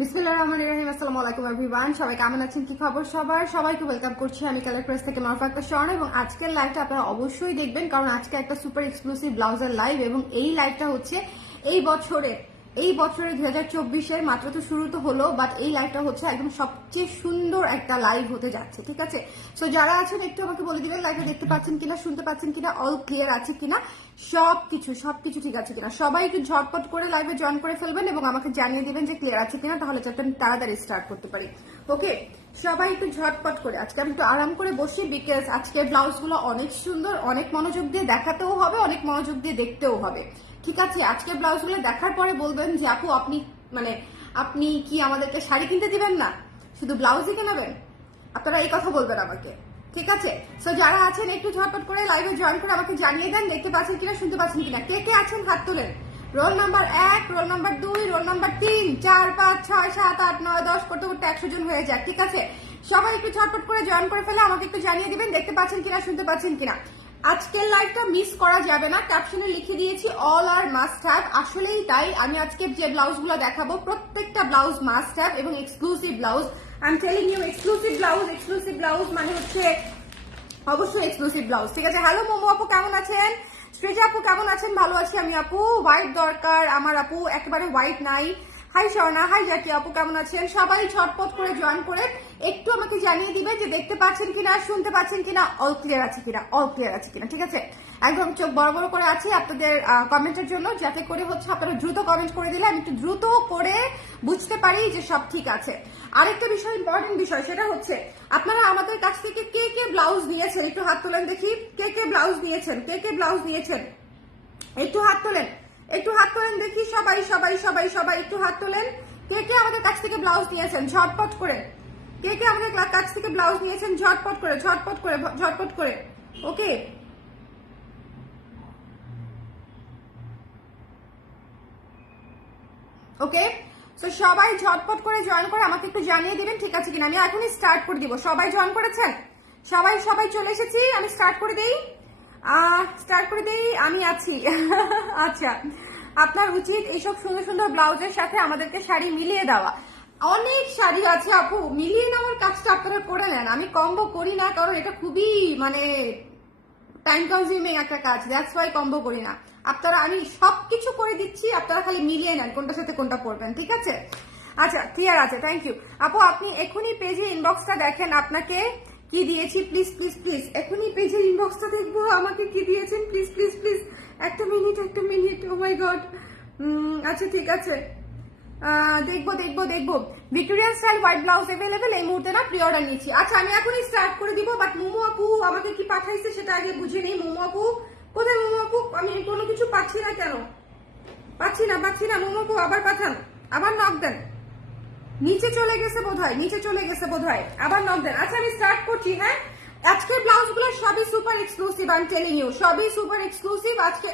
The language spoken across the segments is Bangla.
বিসমিল্লাহির রহমানির রহিম। আসসালামু আলাইকুম এভরিওয়ান, সবাই কেমন আছেন, কি খবর সবার? সবাইকে ওয়েলকাম করছি আমি কালার প্রেস থেকে মারফা আক্তার শরণ। এবং আজকের লাইভটা আপনারা অবশ্যই দেখবেন, কারণ আজকে একটা সুপার এক্সক্লুসিভ ব্লাউজের লাইভ। এবং এই লাইভটা হচ্ছে এই বছরে 2024-এর মাত্র তো শুরু তো হলো, বাট এই লাইভটা হচ্ছে একদম সবচেয়ে সুন্দর একটা লাইভ হতে যাচ্ছে, ঠিক আছে? সো যারা আছেন একটু আমাকে বলে দিবেন লাইভটা দেখতে পাচ্ছেন কিনা, শুনতে পাচ্ছেন কিনা, অল ক্লিয়ার আছে কিনা, সবকিছু ঠিক আছে কিনা। সবাই একটু ঝটপট করে লাইভে জয়েন করে ফেলবেন এবং আমাকে জানিয়ে দিবেন যে ক্লিয়ার আছে কিনা, তাহলে যাতে আমি তাড়াতাড়ি স্টার্ট করতে পারি। ওকে, সবাই একটু ঝটপট করে। আজকে আমি একটু আরাম করে বসি, বিকজ আজকের ব্লাউজগুলো অনেক সুন্দর, অনেক মনোযোগ দিয়ে দেখাতেও হবে, অনেক মনোযোগ দিয়ে দেখতেও হবে, ঠিক আছে? আজকের ব্লাউজগুলো দেখার পরে বলবেন যে আপু আপনি কি আমাদেরকে শাড়ি কিনতে দিবেন না, শুধু ব্লাউজই কেনাবেন? আপনারা এই কথা বলবেন আমাকে, ঠিক আছে? সো যারা আছেন একটু ঝটপট করে লাইভে জয়েন করে আমাকে জানিয়ে দেন দেখতে পাচ্ছেন কিনা, শুনতে পাচ্ছেন কিনা। কে কে আছেন হাত তোলেন। Roll number 1, roll number 2, roll number 3, 4, 5, 6, 7, 8, 9, 10 করতে করতে 100 জন হয়ে যায়, ঠিক আছে? সবাই একটু ঝটপট করে জয়েন করে ফেলে আমাকে একটু জানিয়ে দিবেন দেখতে পাচ্ছেন কিনা, শুনতে পাচ্ছেন কিনা। আজকের লাইভটা মিস করা যাবে না, ক্যাপশনে লিখে দিয়েছি অল আর মাস্ট হ্যাভ। আসলেই তাই, আমি আজকে যে ব্লাউজগুলো দেখাবো প্রত্যেকটা ব্লাউজ মাস্ট হ্যাভ এবং exclusive blouse. I am telling you, exclusive blouse মানে হচ্ছে অবশ্যই এক্সক্লুসিভ ব্লাউজ, ঠিক আছে? হ্যালো মোমো আপু, কেমন আছেন? সৃজা আপু কেমন আছেন? ভালো আছি আমি আপু। হোয়াইট দরকার আমার আপু, একেবারে হোয়াইট নাই। হাই স্বর্ণা, হাই জাকি আপু, কেমন আছেন? সবাই ছটপট করে জয়েন করে একটু আমাকে জানিয়ে দিবেন যে দেখতে পাচ্ছেন কিনা, শুনতে পাচ্ছেন কিনা, অল ক্লিয়ার আছে কিনা, ঠিক আছে? একদম চোখ বড় বড় করে আছে আপনাদের কমেন্টের জন্য, যাতে করে হচ্ছে আপনারা দ্রুত কমেন্ট করে দিলে আমি একটু দ্রুত করে বুঝতে পারি যে সব ঠিক আছে। আরেকটা বিষয়, ইম্পর্টেন্ট বিষয়, সেটা হচ্ছে আপনারা আমাদের কাছ থেকে কে কে ব্লাউজ নিয়েছেন একটু হাত তোলেন দেখি। কে কে ব্লাউজ নিয়েছেন, একটু হাত তোলেন দেখি। সবাই একটু হাত তোলেন। কে কে আমাদের কাছ থেকে ব্লাউজ নিয়েছেন ঝটপট করে। কে কে আমাদের কাছ থেকে ব্লাউজ নিয়েছেন ঝটপট করে। ওকে, ওকে, সো সবাই ঝটপট করে জয়েন করে আমাকে একটু জানিয়ে দিবেন ঠিক আছে কিনা। আমি এখনই স্টার্ট করে দিব। সবাই জয়েন করেছেন? সবাই চলে এসেছি, আমি স্টার্ট করে দেই। আমি আছি। আচ্ছা, আপনার উচিত এইসব সুন্দর সুন্দর ব্লাউজের সাথে আমাদেরকে শাড়ি মিলিয়ে দেওয়া। অনেক শাড়ি আছে আপু, মিলিয়ে নেওয়ার কাজটা আপনারা করে নেন। আমি কম্বো করি না, কারণ এটা খুবই টাইম কনজিউমিং একটা কাজ, দ্যাটস ওয়াই কম্বো করি না। আপনারা, আমি সবকিছু করে দিচ্ছি, আপনারা খালি মিলিয়ে নেন কোনটার সাথে কোনটা পড়বেন, ঠিক আছে? আচ্ছা, ক্লিয়ার আছে, থ্যাংক ইউ আপু। আপনি এখনই পেজে ইনবক্সটা দেখেন, আপনাকে কি দিয়েছি, প্লিজ এখনই পেজের ইনবক্সটা দেখবো, আমাকে কি দিয়েছেন প্লিজ। একটা মিনিট, ও মাই গড। আচ্ছা ঠিক আছে, দেখবো। Victorian style white blouse available এই মুহূর্তে না, প্রি অর্ডার নিচ্ছি। আচ্ছা, আমি এখনই স্টার্ট করে দিব, বাট মোমো আপু আমাকে কি পাঠাইছে সেটা আগে বুঝে নেই। মোমো আপু কোথায়? মোমো আপু, আমি কোনো কিছু পাচ্ছি না, কেন পাচ্ছি না? মোমো আপু আবার পাঠান, আবার নক দেন। নিচে চলে গেছে বোধহয়, আবার নক দেন। আচ্ছা, আমি স্টার্ট করছি। হ্যাঁ, আজকের ব্লাউজগুলো সবই super exclusive, I am telling you, সবই সুপার এক্সক্লুসিভ আজকে।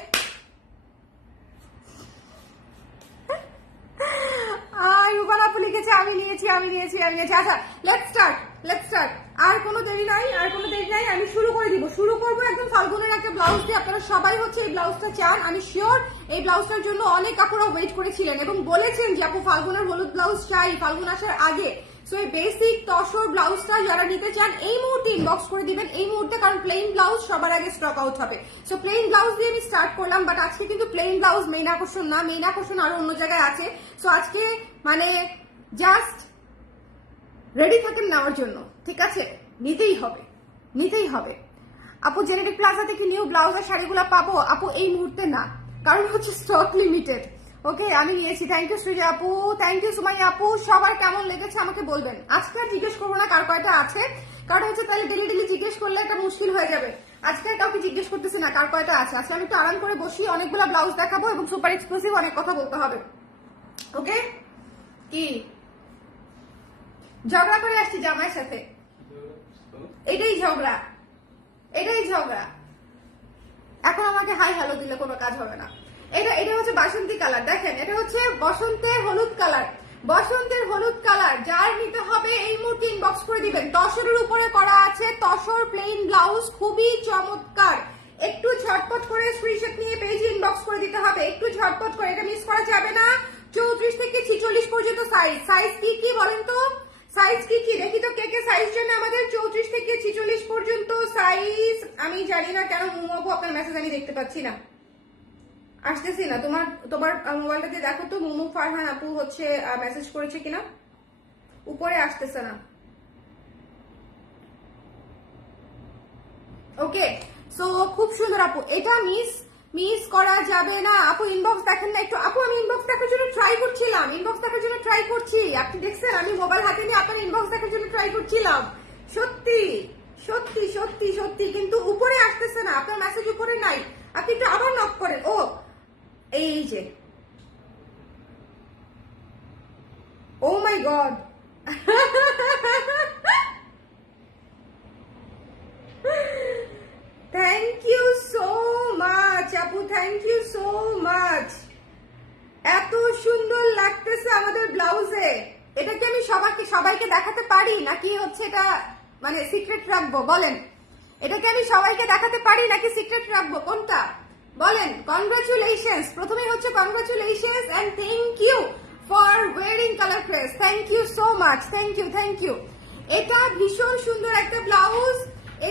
আপু লিখেছে আমি নিয়েছি। আচ্ছা, লেটস স্টার্ট। আর কোনো দেরি নাই, আমি শুরু করবো একদম ফাল্গুনের একটা ব্লাউজ দিয়ে। আপনারা সবাই হচ্ছে এই ব্লাউজটা চান, আমি শিওর। এই ব্লাউজটার জন্য অনেক আপুরা ওয়েট করেছিলেন এবং বলেছেন যে আপু ফাল্গুনের হলুদ ব্লাউজ চাই ফাল্গুন আসার আগে। সো এই বেসিক তসর ব্লাউজটা যারা নিতে চান এই মুহূর্তে ইনবক্স করে দিবেন, এই মুহূর্তে, কারণ প্লেন ব্লাউজ সবার আগে স্টক আউট হবে। সো প্লেন ব্লাউজ দিয়ে আমি স্টার্ট করলাম, বাট আজকে কিন্তু প্লেন ব্লাউজ মেইন আকর্ষণ না, মেইন আকর্ষণ আরো অন্য জায়গায় আছে। সো আজকে জাস্ট রেডি থাকেন নেওয়ার জন্য, ঠিক আছে? নিতেই হবে। আপু জেনেটিক প্লাজা থেকে নিউ ব্লাউজ আর শাড়িগুলো পাবো? আপু এই মুহূর্তে না, কারণ হচ্ছে স্টক লিমিটেড। ওকে, আমি নিয়েছি। থ্যাংক ইউ সৃজা আপু, থ্যাংক ইউ সুমাইয়া আপু। সবার কেমন লেগেছে আমাকে বলবেন। আজকে আর জিজ্ঞেস করবো না কার কয়টা আছে, কারণ হচ্ছে তাহলে ডেলি জিজ্ঞেস করলে একটা মুশকিল হয়ে যাবে। আজকে আর কাউকে জিজ্ঞেস করতেছি না কার কয়টা আছে। আজকে আমি একটু আরাম করে বসি, অনেকগুলো ব্লাউজ দেখাবো এবং সুপার এক্সক্লুসিভ অনেক কথা বলতে হবে। ওকে, কি ঝগড়া করে আসছি জামাইয়ের সাথে? এটাই ঝগড়া। এখন আমাকে হাই হ্যালো দিলে কোনো কাজ হবে না। এটা হচ্ছে বাসন্তী কালার, দেখেন, এটা হচ্ছে বসন্তের হলুদ কালার। যার নিতে হবে এই মুহূর্তে ইনবক্স করে দিবেন। তসরের উপরে করা আছে, তসর প্লেন ব্লাউজ, খুবই চমৎকার। একটু ঝটপট করে স্ক্রিনশট নিয়ে পেজে ইনবক্স করে দিতে হবে, একটু ঝটপট করে, এটা মিস করা যাবে না। 34 থেকে 46 পর্যন্ত সাইজ। সাইজ কি কি বলেন তো, সাইজ কি কি দেখি তো, কে কে সাইজ জন্য আমাদের 34 থেকে 46 পর্যন্ত সাইজ। আমি জানি না কেন মুমু আপু আপনার মেসেজ আমি দেখতে পাচ্ছি না, আসতেছি না। তোমার মোবাইলটাতে দেখো তো মুমু ফারহান আপু হচ্ছে মেসেজ করেছে কিনা, উপরে আসতেছে না। ওকে, সো খুব সুন্দর আপু, এটা মিস করা যাবে না আপু। ইনবক্স দেখেন না একটু আপু, আমি ইনবক্স দেখার জন্য ট্রাই করছিলাম, ইনবক্স দেখার জন্য ট্রাই করছি। আপনি দেখছেন আমি মোবাইল হাতে নিয়ে আপনার ইনবক্স দেখার জন্য ট্রাই করছিলাম। সত্যি সত্যি সত্যি সত্যি, কিন্তু উপরে আসতেছে না, আপনার মেসেজ উপরে নাই। আপনি একটু আবার নক করেন। ও এই যে, oh my god, thank you so much আপু, থ্যাংক ইউ সো মাচ। এত সুন্দর লাগতেছে আমাদের ব্লাউজে। এটা কি আমি সবাইকে দেখাতে পারি নাকি হচ্ছে এটা মানে সিক্রেট রাখবো বলেন? এটা কি আমি সবাইকে দেখাতে পারি নাকি সিক্রেট রাখবো, কোনটা বলেন? কনগ্রাচুলেশনস, প্রথমে হচ্ছে congratulations and thank you for wearing colour craze. Thank you so much, thank you thank you. এটা ভীষণ সুন্দর একটা ব্লাউজ,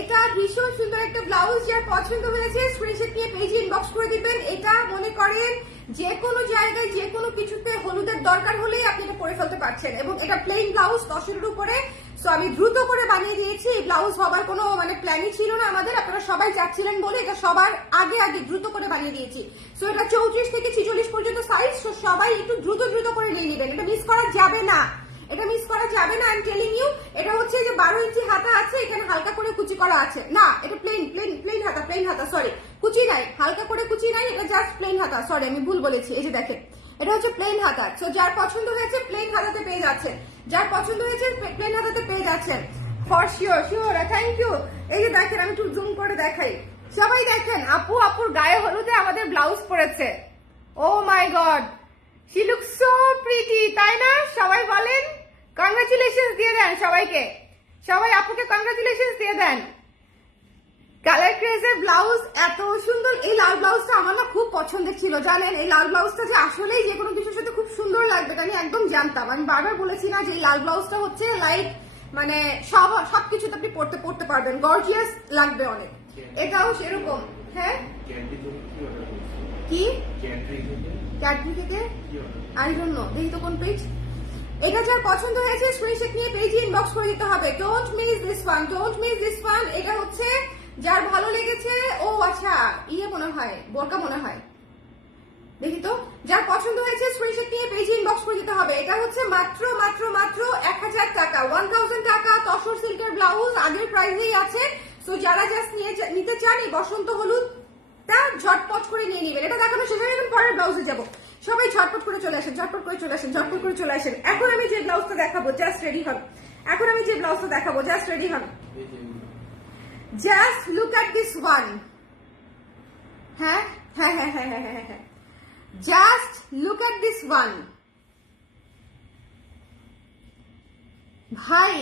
এটা ভীষণ সুন্দর একটা ব্লাউজ। যার পছন্দ হয়েছে স্ক্রিনশট নিয়ে পেজে ইনবক্স করে দিবেন। এটা মনে করেন যে কোনো জায়গায় যে কোনো কিছুতে হলুদের দরকার হলেই আপনি এটা পরে ফেলতে পারছেন, এবং এটা প্লেন ব্লাউজ তসরের উপরে। সো আমি দ্রুত করে বানিয়ে দিয়েছি, এই ব্লাউজ হবার কোনো মানে প্ল্যানই ছিল না আমাদের, আপনারা সবাই চাচ্ছিলেন বলে এটা সবার আগে আগে দ্রুত করে বানিয়ে দিয়েছি। সো এটা 34 থেকে 46 পর্যন্ত সাইজ, সো সবাই একটু দ্রুত দ্রুত করে নিয়ে নেবেন, এটা মিস করা যাবে না, এটা মিস করা যাবে না। আই এম টেলিং ইউ, এটা হচ্ছে যে 12 ইঞ্চি হাতা আছে, এখানে হালকা করে কুচি করা আছে না, এটা প্লেন হাতা, সরি কুচি নাই, হালকা করে কুচি নাই, এটা জাস্ট প্লেন হাতা, সরি আমি ভুল বলেছি। এই যে দেখেন, এটা হচ্ছে প্লেন হাতা। সো যার পছন্দ হয়েছে প্লেন হাতাতে পেয়ে যাচ্ছেন, যার পছন্দ হয়েছে প্লেন হাতাতে পেয়ে যাচ্ছেন for sure sure. Thank you. এই যে দেখেন, আমি একটু জুম করে দেখাই, সবাই দেখেন আপুর গায়ে হলুদে আমাদের ব্লাউজ পরেছে। ও my god, she looks so pretty, তাই না? সবাই বলেন কংগ্রাচুলেশনস দিয়ে দেন সবাইকে, সবাই আপুকে কংগ্রাচুলেশনস দিয়ে দেন। কালার ক্রেজের ব্লাউজ এত সুন্দর, এই লাল ব্লাউজটা আমার না খুব পছন্দের ছিল জানেন। এই লাল ব্লাউজটা যে আসলেই যে কোনো কিছুর সাথে খুব সুন্দর লাগবে এটা আমি একদম জানতাম। আমি বারবার বলেছি না যে এই লাল ব্লাউজটা হচ্ছে লাইক মানে সবকিছুতে আপনি পড়তে পারবেন, গর্জিয়াস লাগবে অনেক। এটাও সেরকম। হ্যাঁ কি ক্যাডবি থেকে আই ডোন্ট নো, দেখি তো কোন পেজ। এটা যার পছন্দ হয়েছে স্ক্রিনশট নিয়ে পেজে ইনবক্স করে দিতে হবে। Don't miss this one, don't miss this one. এটা হচ্ছে যার ভালো লেগেছে, ও আচ্ছা ইয়ে মনে হয় বোরকা মনে হয়, দেখি তো। যার পছন্দ হয়েছে স্ক্রিনশট নিয়ে পেজে ইনবক্স করে দিতে হবে। এটা হচ্ছে মাত্র 1000 টাকা, 1000 টাকা তসর সিল্কের ব্লাউজ, আগের প্রাইসেই আছে। সো যারা জাস্ট নিতে চান এই বসন্ত হলুদ তা ঝটপট করে নিয়ে নেবেন। এটা দেখানো শেষ হয়ে গেলে পরের ব্লাউজে যাবো, সবাই ঝটপট করে চলে আসেন, ঝটপট করে চলে আসেন, ঝটপট করে চলে আসেন। এখন আমি যে ব্লাউজটা দেখাবো জাস্ট রেডি হন, এখন আমি যে ব্লাউজটা দেখাবো জাস্ট রেডি হন। Just look at this one. হ্যাঁ হ্যাঁ হ্যাঁ হ্যাঁ হ্যাঁ হ্যাঁ হ্যাঁ, just look at this one. ভাই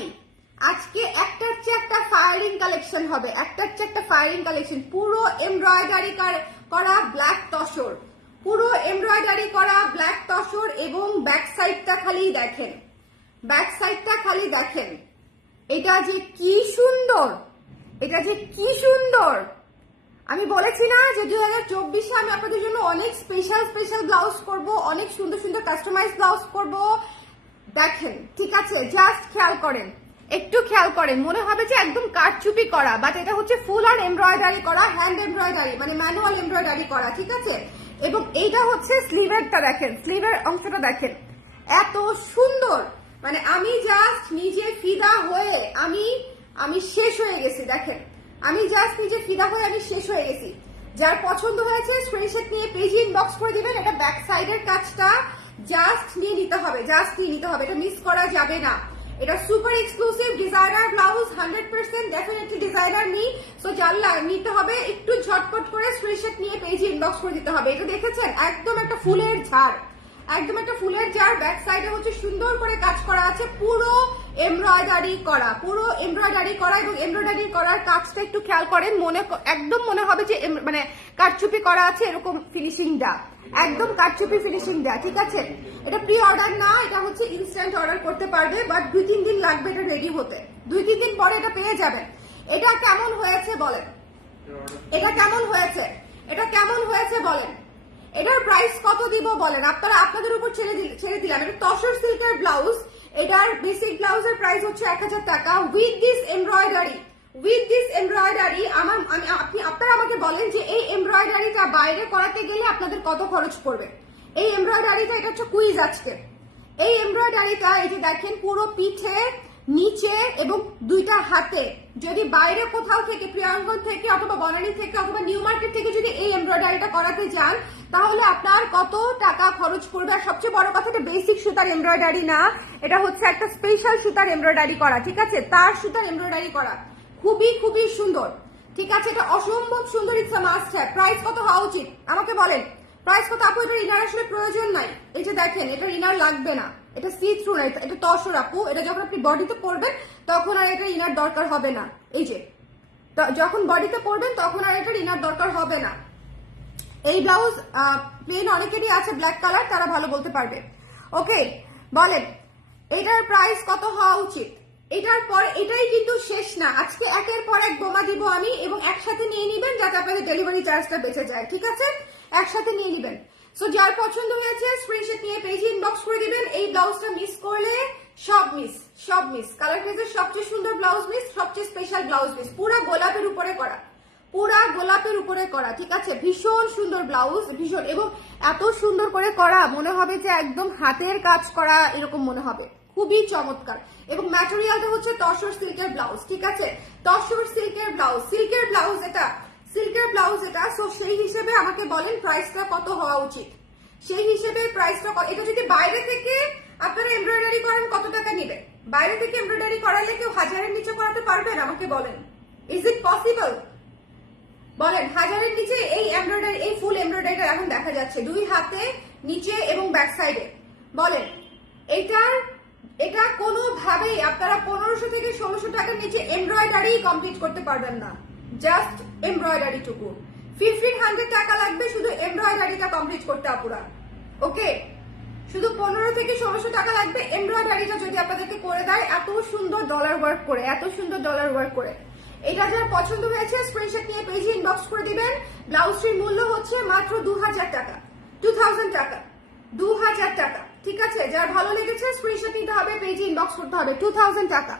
আজকে একটার চেয়ে একটা ফায়ারিং কালেকশন হবে, একটার চেয়ে একটা ফায়ারিং কালেকশন। পুরো এমব্রয়ডারি করা ব্ল্যাক তসর, পুরো এমব্রয়ডারি করা ব্ল্যাক তসর, এবং ব্যাক সাইডটা খালি দেখেন, ব্যাক সাইডটা খালি দেখেন। এটা যে কি সুন্দর, এটা যে কি সুন্দর। আমি বলেছি না যে 2024-এ আমি আপনাদের জন্য অনেক স্পেশাল ব্লাউজ করব, অনেক সুন্দর সুন্দর কাস্টমাইজ ব্লাউজ করব। দেখেন ঠিক আছে, জাস্ট খেয়াল করেন, একটু খেয়াল করেন, মনে হবে যে একদম কারচুপি করা, বাট এটা হচ্ছে ফুল আর এমব্রয়ডারি করা, হ্যান্ড এমব্রয়ডারি মানে ম্যানুয়াল এমব্রয়ডারি করা, ঠিক আছে। এবং এইটা হচ্ছে স্লিভেরটা দেখেন, স্লিভের অংশটা দেখেন এত সুন্দর, মানে আমি জাস্ট নিজে ফিদা হয়ে আমি শেষ হয়ে গেছি। দেখেন আমি জাস্ট নিজে ফিদা হয়ে আমি শেষ হয়ে গেছি। যার পছন্দ হয়েছে স্ক্রিনশট নিয়ে পেজে ইনবক্স করে দিবেন। এটা ব্যাক সাইডের কাজটা জাস্ট নিয়ে নিতে হবে, জাস্ট নিয়ে নিতে হবে, এটা মিস করা যাবে না। এটা super exclusive designer blouse, 100% definitely designer me. So জানলা নিতে হবে, একটু ঝটপট করে স্ক্রিনশট নিয়ে পেজে ইনবক্স করে দিতে হবে। এটা দেখেছেন একদম একটা ফুলের ঝাড়, একদম একটা ফুলের জার, ব্যাক সাইডে হচ্ছে সুন্দর করে কাজ করা আছে, পুরো এমব্রয়ডারি করা, পুরো এমব্রয়ডারি করা। এবং এমব্রয়ডারি করার কাজটা একটু খেয়াল করেন, একদম মনে হবে যে মানে কারচুপি করা আছে এরকম ফিনিশিং দেয়া, একদম কারচুপি ফিনিশিং দেয়া। ঠিক আছে, এটা প্রি অর্ডার না, এটা হচ্ছে ইনস্ট্যান্ট অর্ডার করতে পারবে, বাট 2-3 দিন লাগবে এটা রেডি হতে, 2-3 দিন পরে এটা পেয়ে যাবেন। এটা কেমন হয়েছে বলেন, এটা কেমন হয়েছে, এটা কেমন হয়েছে বলেন, এটার প্রাইস কত দিব বলেন, আপনারা আপনাদের উপর ছেড়ে দিলাম। এটা তসর সিল্কের ব্লাউজ, এটার বেসিক ব্লাউজের প্রাইস হচ্ছে 1000 টাকা with this embroidery. With this embroidery আপনারা আমাকে বলেন যে এই এমব্রয়ডারিটা বাইরে করাতে গেলে আপনাদের কত খরচ পড়বে। এই এমব্রয়ডারিটা, এটা হচ্ছে কুইজ আজকে। এই এমব্রয়ডারিটা এই যে দেখেন, পুরো পিঠে, নিচে এবং দুইটা হাতে, যদি বাইরে কোথাও থেকে প্রিয়াঙ্গন থেকে অথবা বনানী থেকে অথবা নিউ মার্কেট থেকে যদি এই এমব্রয়ডারিটা করাতে যান তাহলে আপনার কত টাকা খরচ পড়বে। আর সবচেয়ে বড় কথা, এটা বেসিক সুতার এমব্রয়ডারি না, এটা হচ্ছে একটা স্পেশাল সুতার এমব্রয়ডারি করা। ঠিক আছে, তার সুতার এমব্রয়ডারি করা, খুবই খুবই সুন্দর। ঠিক আছে, এটা অসম্ভব সুন্দর, it's a must have. Price কত হওয়া উচিত আমাকে বলেন, প্রাইস কত? আপু এটার ইনার আসলে প্রয়োজন নাই, এই যে দেখেন এটার ইনার লাগবে না, এটা সি থ্রু না, এটা তসর আপু, এটা যখন আপনি বডিতে পরবেন তখন আর এটার ইনার দরকার হবে না। এই যে যখন বডিতে পরবেন তখন আর এটার ইনার দরকার হবে না। এই ব্লাউজ প্লেন অনেকেরই আছে ব্ল্যাক কালার, তারা ভালো বলতে পারবে। ওকে বলেন এটার প্রাইস কত হওয়া উচিত। এটার পর এটাই কিন্তু শেষ না, আজকে একের পর এক বোমা দিব আমি, এবং একসাথে নিয়ে নিবেন যাতে আপনাদের ডেলিভারি চার্জটা বেঁচে যায়। ঠিক আছে, একসাথে নিয়ে নিবেন। সো যার পছন্দ হয়েছে স্ক্রিনশট নিয়ে পেজে ইনবক্স করে দিবেন। এই ব্লাউজটা মিস করলে সব মিস, সব মিস। কালার ক্রেজের সবচেয়ে সুন্দর ব্লাউজ মিস, সবচেয়ে স্পেশাল ব্লাউজ মিস, পুরা গোলাপের উপরে করা, পুরা গোলাপের উপরে করা। ঠিক আছে, ভীষণ সুন্দর ব্লাউজ, ভীষণ, এবং এত সুন্দর করে করা মনে হবে যে একদম হাতের কাজ করা এরকম মনে হবে, খুবই চমৎকার। এবং ম্যাটেরিয়ালটা হচ্ছে তসর সিল্কের ব্লাউজ। ঠিক আছে, তসর সিল্কের ব্লাউজ, সিল্কের ব্লাউজ এটা, সিল্কের ব্লাউজ এটা। সো সেই হিসেবে আমাকে বলেন প্রাইসটা কত হওয়া উচিত, সেই হিসেবে প্রাইসটা। এটা যদি বাইরে থেকে আপনারা এমব্রয়ডারি করেন কত টাকা নেবে? বাইরে থেকে এমব্রয়ডারি করালে কেউ 1000-এর নিচে করাতে পারবেন? আমাকে বলেন, ইজ ইট পসিবল? বলেন 1000-এর নিচে এই এমব্রয়ডারি, এই ফুল এমব্রয়ডারিটা এখন দেখা যাচ্ছে 2 হাতে, নিচে এবং ব্যাক সাইডে। বলেন এটা কোনোভাবেই আপনারা 1500 থেকে 1600 টাকার নিচে এমব্রয়ডারি কমপ্লিট করতে পারবেন না, জাস্ট এমব্রয়ডারি টুকু। 1500 টাকা লাগবে শুধু এমব্রয়ডারিটা কমপ্লিট করতে আপুরা। ওকে, শুধু 15 থেকে 1600 টাকা লাগবে এমব্রয়ডারিটা যদি আপনাদেরকে করে দেয়, এত সুন্দর ডলার ওয়ার্ক করে, এত সুন্দর ডলার ওয়ার্ক করে। এটা যার পছন্দ হয়েছে স্ক্রিনশট নিয়ে পেজে ইনবক্স করে দিবেন। ব্লাউজটির মূল্য হচ্ছে মাত্র 2000 টাকা, 2000 টাকা, 2000 টাকা। ঠিক আছে, যার ভালো লেগেছে স্ক্রিনশট নিতে হবে, পেজে ইনবক্স করতে হবে। 2000 টাকা।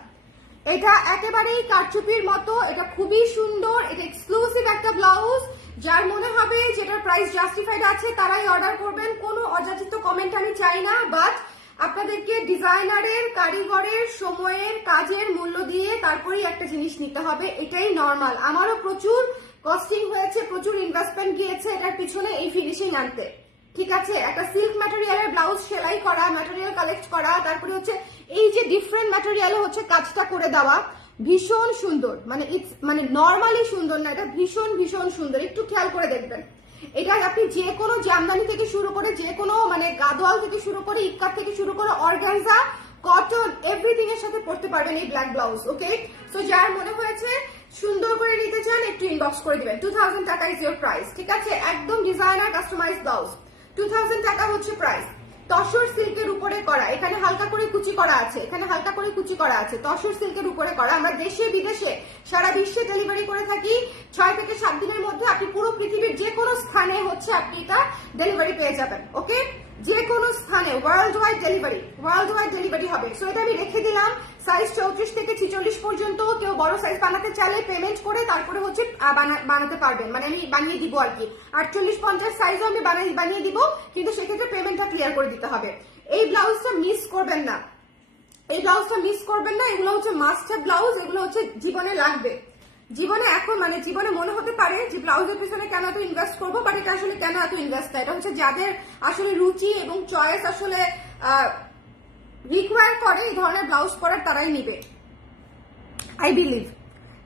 এটা একেবারেই কারচুপির মতো, এটা খুবই সুন্দর, এটা এক্সক্লুসিভ একটা ব্লাউজ। যার মনে হবে যেটার প্রাইস জাস্টিফাইড আছে তারাই অর্ডার করবেন, কোনো অযাচিত কমেন্ট আমি চাই না। বাট আপনাদেরকে ডিজাইনারের, কারিগরের, সময়ের, কাজের মূল্য দিয়ে তারপরেই একটা জিনিস নিতে হবে, এটাই নর্মাল। আমারও প্রচুর কস্টিং হয়েছে, প্রচুর ইনভেস্টমেন্ট গিয়েছে এটার পিছনে এই ফিনিশিং আনতে। ঠিক আছে, একটা সিল্ক ম্যাটেরিয়ালের ব্লাউজ সেলাই করা, ম্যাটেরিয়াল কালেক্ট করা, তারপরে হচ্ছে এই যে ডিফারেন্ট ম্যাটেরিয়ালে হচ্ছে কাজটা করে দেওয়া, ভীষণ সুন্দর। মানে নর্মালি সুন্দর না, এটা ভীষণ ভীষণ সুন্দর। একটু খেয়াল করে দেখবেন, এটা আপনি যে কোনো জামদানি থেকে শুরু করে, যে কোনো মানে গাদোয়াল থেকে শুরু করে, ইক্কার থেকে শুরু করে, অর্গানজা, কটন, এভরিথিং এর সাথে পড়তে পারবেন এই ব্ল্যাক ব্লাউজ। ওকে, সো যার মনে হয়েছে সুন্দর করে নিতে চান একটু ইনবক্স করে দিবেন। 2000 টাকা ইজ ইউর প্রাইস। ঠিক আছে, একদম ডিজাইনার কাস্টমাইজ ব্লাউজ, 2000 টাকা হচ্ছে প্রাইস। তসর সিল্কের উপরে করা, এখানে হালকা করে কুচি করা আছে, এখানে হালকা করে কুচি করা আছে, তসর সিল্কের উপরে করা। আমরা দেশে বিদেশে সারা বিশ্বে ডেলিভারি করে থাকি 6 থেকে 7 দিনের মধ্যে। আপনি পুরো পৃথিবীর যে কোনো স্থানে হচ্ছে আপনি এটা ডেলিভারি পেয়ে যাবেন। ওকে, যে কোনো স্থানে ওয়ার্ল্ড ওয়াইড ডেলিভারি হবে। সো এটা আমি রেখে দিলাম সাইজ 34 থেকে 46 পর্যন্ত। কেউ বড় সাইজ বানাতে চাইলে পেমেন্ট করে তারপরে হচ্ছে বানাতে পারবেন, মানে আমি বানিয়ে দিব আর কি। 48-50 সাইজও আমি বানিয়ে দিব, কিন্তু সেক্ষেত্রে পেমেন্টটা ক্লিয়ার করে দিতে হবে। এই ব্লাউজটা মিস করবেন না, এই ব্লাউজটা মিস করবেন না। এগুলো হচ্ছে মাস্ট হ্যাভ ব্লাউজ, এগুলো হচ্ছে জীবনে লাগবে। জীবনে এখন মানে জীবনে মনে হতে পারে যে ব্লাউজের পিছনে কেন এত ইনভেস্ট করবো, বাট এটা আসলে কেন এত ইনভেস্ট না, এটা হচ্ছে যাদের আসলে রুচি এবং চয়েস আসলে রিকোয়ার করে এই ধরনের ব্লাউজ পরার, তারাই নিবে, আই বিলিভ।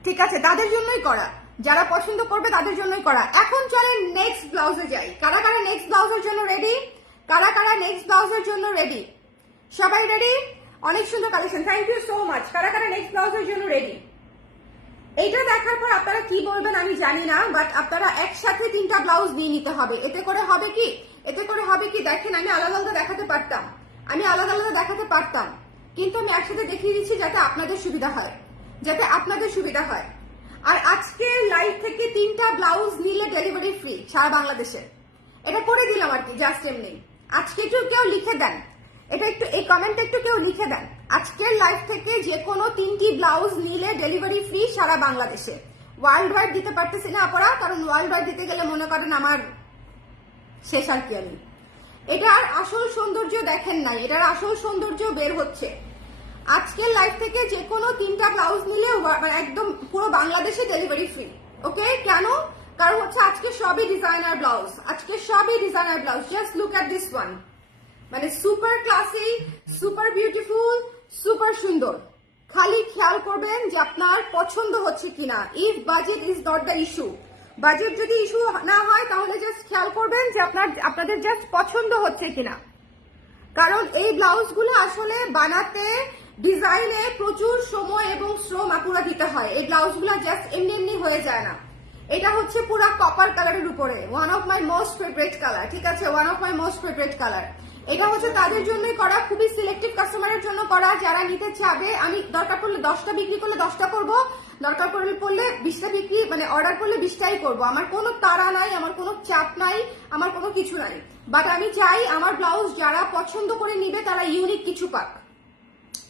ঠিক আছে, তাদের জন্যই করা, যারা পছন্দ করবে তাদের জন্যই করা। এখন চলেন নেক্সট ব্লাউজে যাই। কারা কারা নেক্সট ব্লাউজের জন্য রেডি? কারা কারা নেক্সট ব্লাউজের জন্য রেডি? সবাই রেডি? অনেক সুন্দর collection, thank you so much. কারা কারা নেক্সট ব্লাউজের জন্য রেডি? এইটা দেখার পর আপনারা কি বলবেন আমি জানি না, বাট আপনারা একসাথে 3টা ব্লাউজ নিয়ে নিতে হবে। এতে করে হবে কি, দেখেন আমি আলাদা আলাদা দেখাতে পারতাম, কিন্তু আমি একসাথে দেখিয়ে দিচ্ছি যাতে আপনাদের সুবিধা হয়। আর আজকে লাইভ থেকে 3টা ব্লাউজ নিলে ডেলিভারি ফ্রি সারা বাংলাদেশে। এটা করে দিলাম আর কি, জাস্ট এমনি। আজকে একটু কেউ লিখে দেন, এটা একটু এই কমেন্টে একটু কেউ লিখে দেন, আজকের লাইভ থেকে যে কোনো 3টি ব্লাউজ নিলে ডেলিভারি ফ্রি সারা বাংলাদেশে। ওয়ার্ল্ড ওয়াইড দিতে পারতেছি না আপনারা, কারণ ওয়ার্ল্ড ওয়াইড দিতে গেলে মনে করেন আমার শেষ আর কি। আমি এটার আসল সৌন্দর্য দেখেন নাই, এটার আসল সৌন্দর্য বের হচ্ছে। আজকের লাইভ থেকে যে কোনো 3টা ব্লাউজ নিলে একদম পুরো বাংলাদেশে ডেলিভারি ফ্রি। ওকে, কেন? কারণ হচ্ছে আজকে সবই designer blouse, just look at this one, মানে super classy, super beautiful, super সুন্দর। খালি খেয়াল করবেন যে আপনার পছন্দ হচ্ছে কিনা। If budget is not the issue, budget যদি ইস্যু না হয় তাহলে জাস্ট খেয়াল করবেন যে আপনাদের জাস্ট পছন্দ হচ্ছে কিনা। কারণ এই ব্লাউজগুলো আসলে বানাতে, ডিজাইনে প্রচুর সময় এবং শ্রম আপুরা দিতে হয়। এই ব্লাউজগুলো জাস্ট এমনি এমনি হয়ে যায় না। এটা হচ্ছে পুরো কপার কালারের উপরে, one of my most favourite colour, ঠিক আছে, এটা হচ্ছে তাদের জন্যই করা, খুবই সিলেক্টিভ কাস্টমারের জন্য করা, যারা নিতে চাবে। আমি দরকার পড়লে 10টা বিক্রি করলে 10টা করবো, দরকার পড়লে 20টা বিক্রি, মানে অর্ডার করলে 20টাই করবো। আমার কোনো তাড়া নাই, আমার কোনো চাপ নাই, আমার কোনো কিছু নাই। বাট আমি চাই আমার ব্লাউজ যারা পছন্দ করে নিবে তারা ইউনিক কিছু পাক।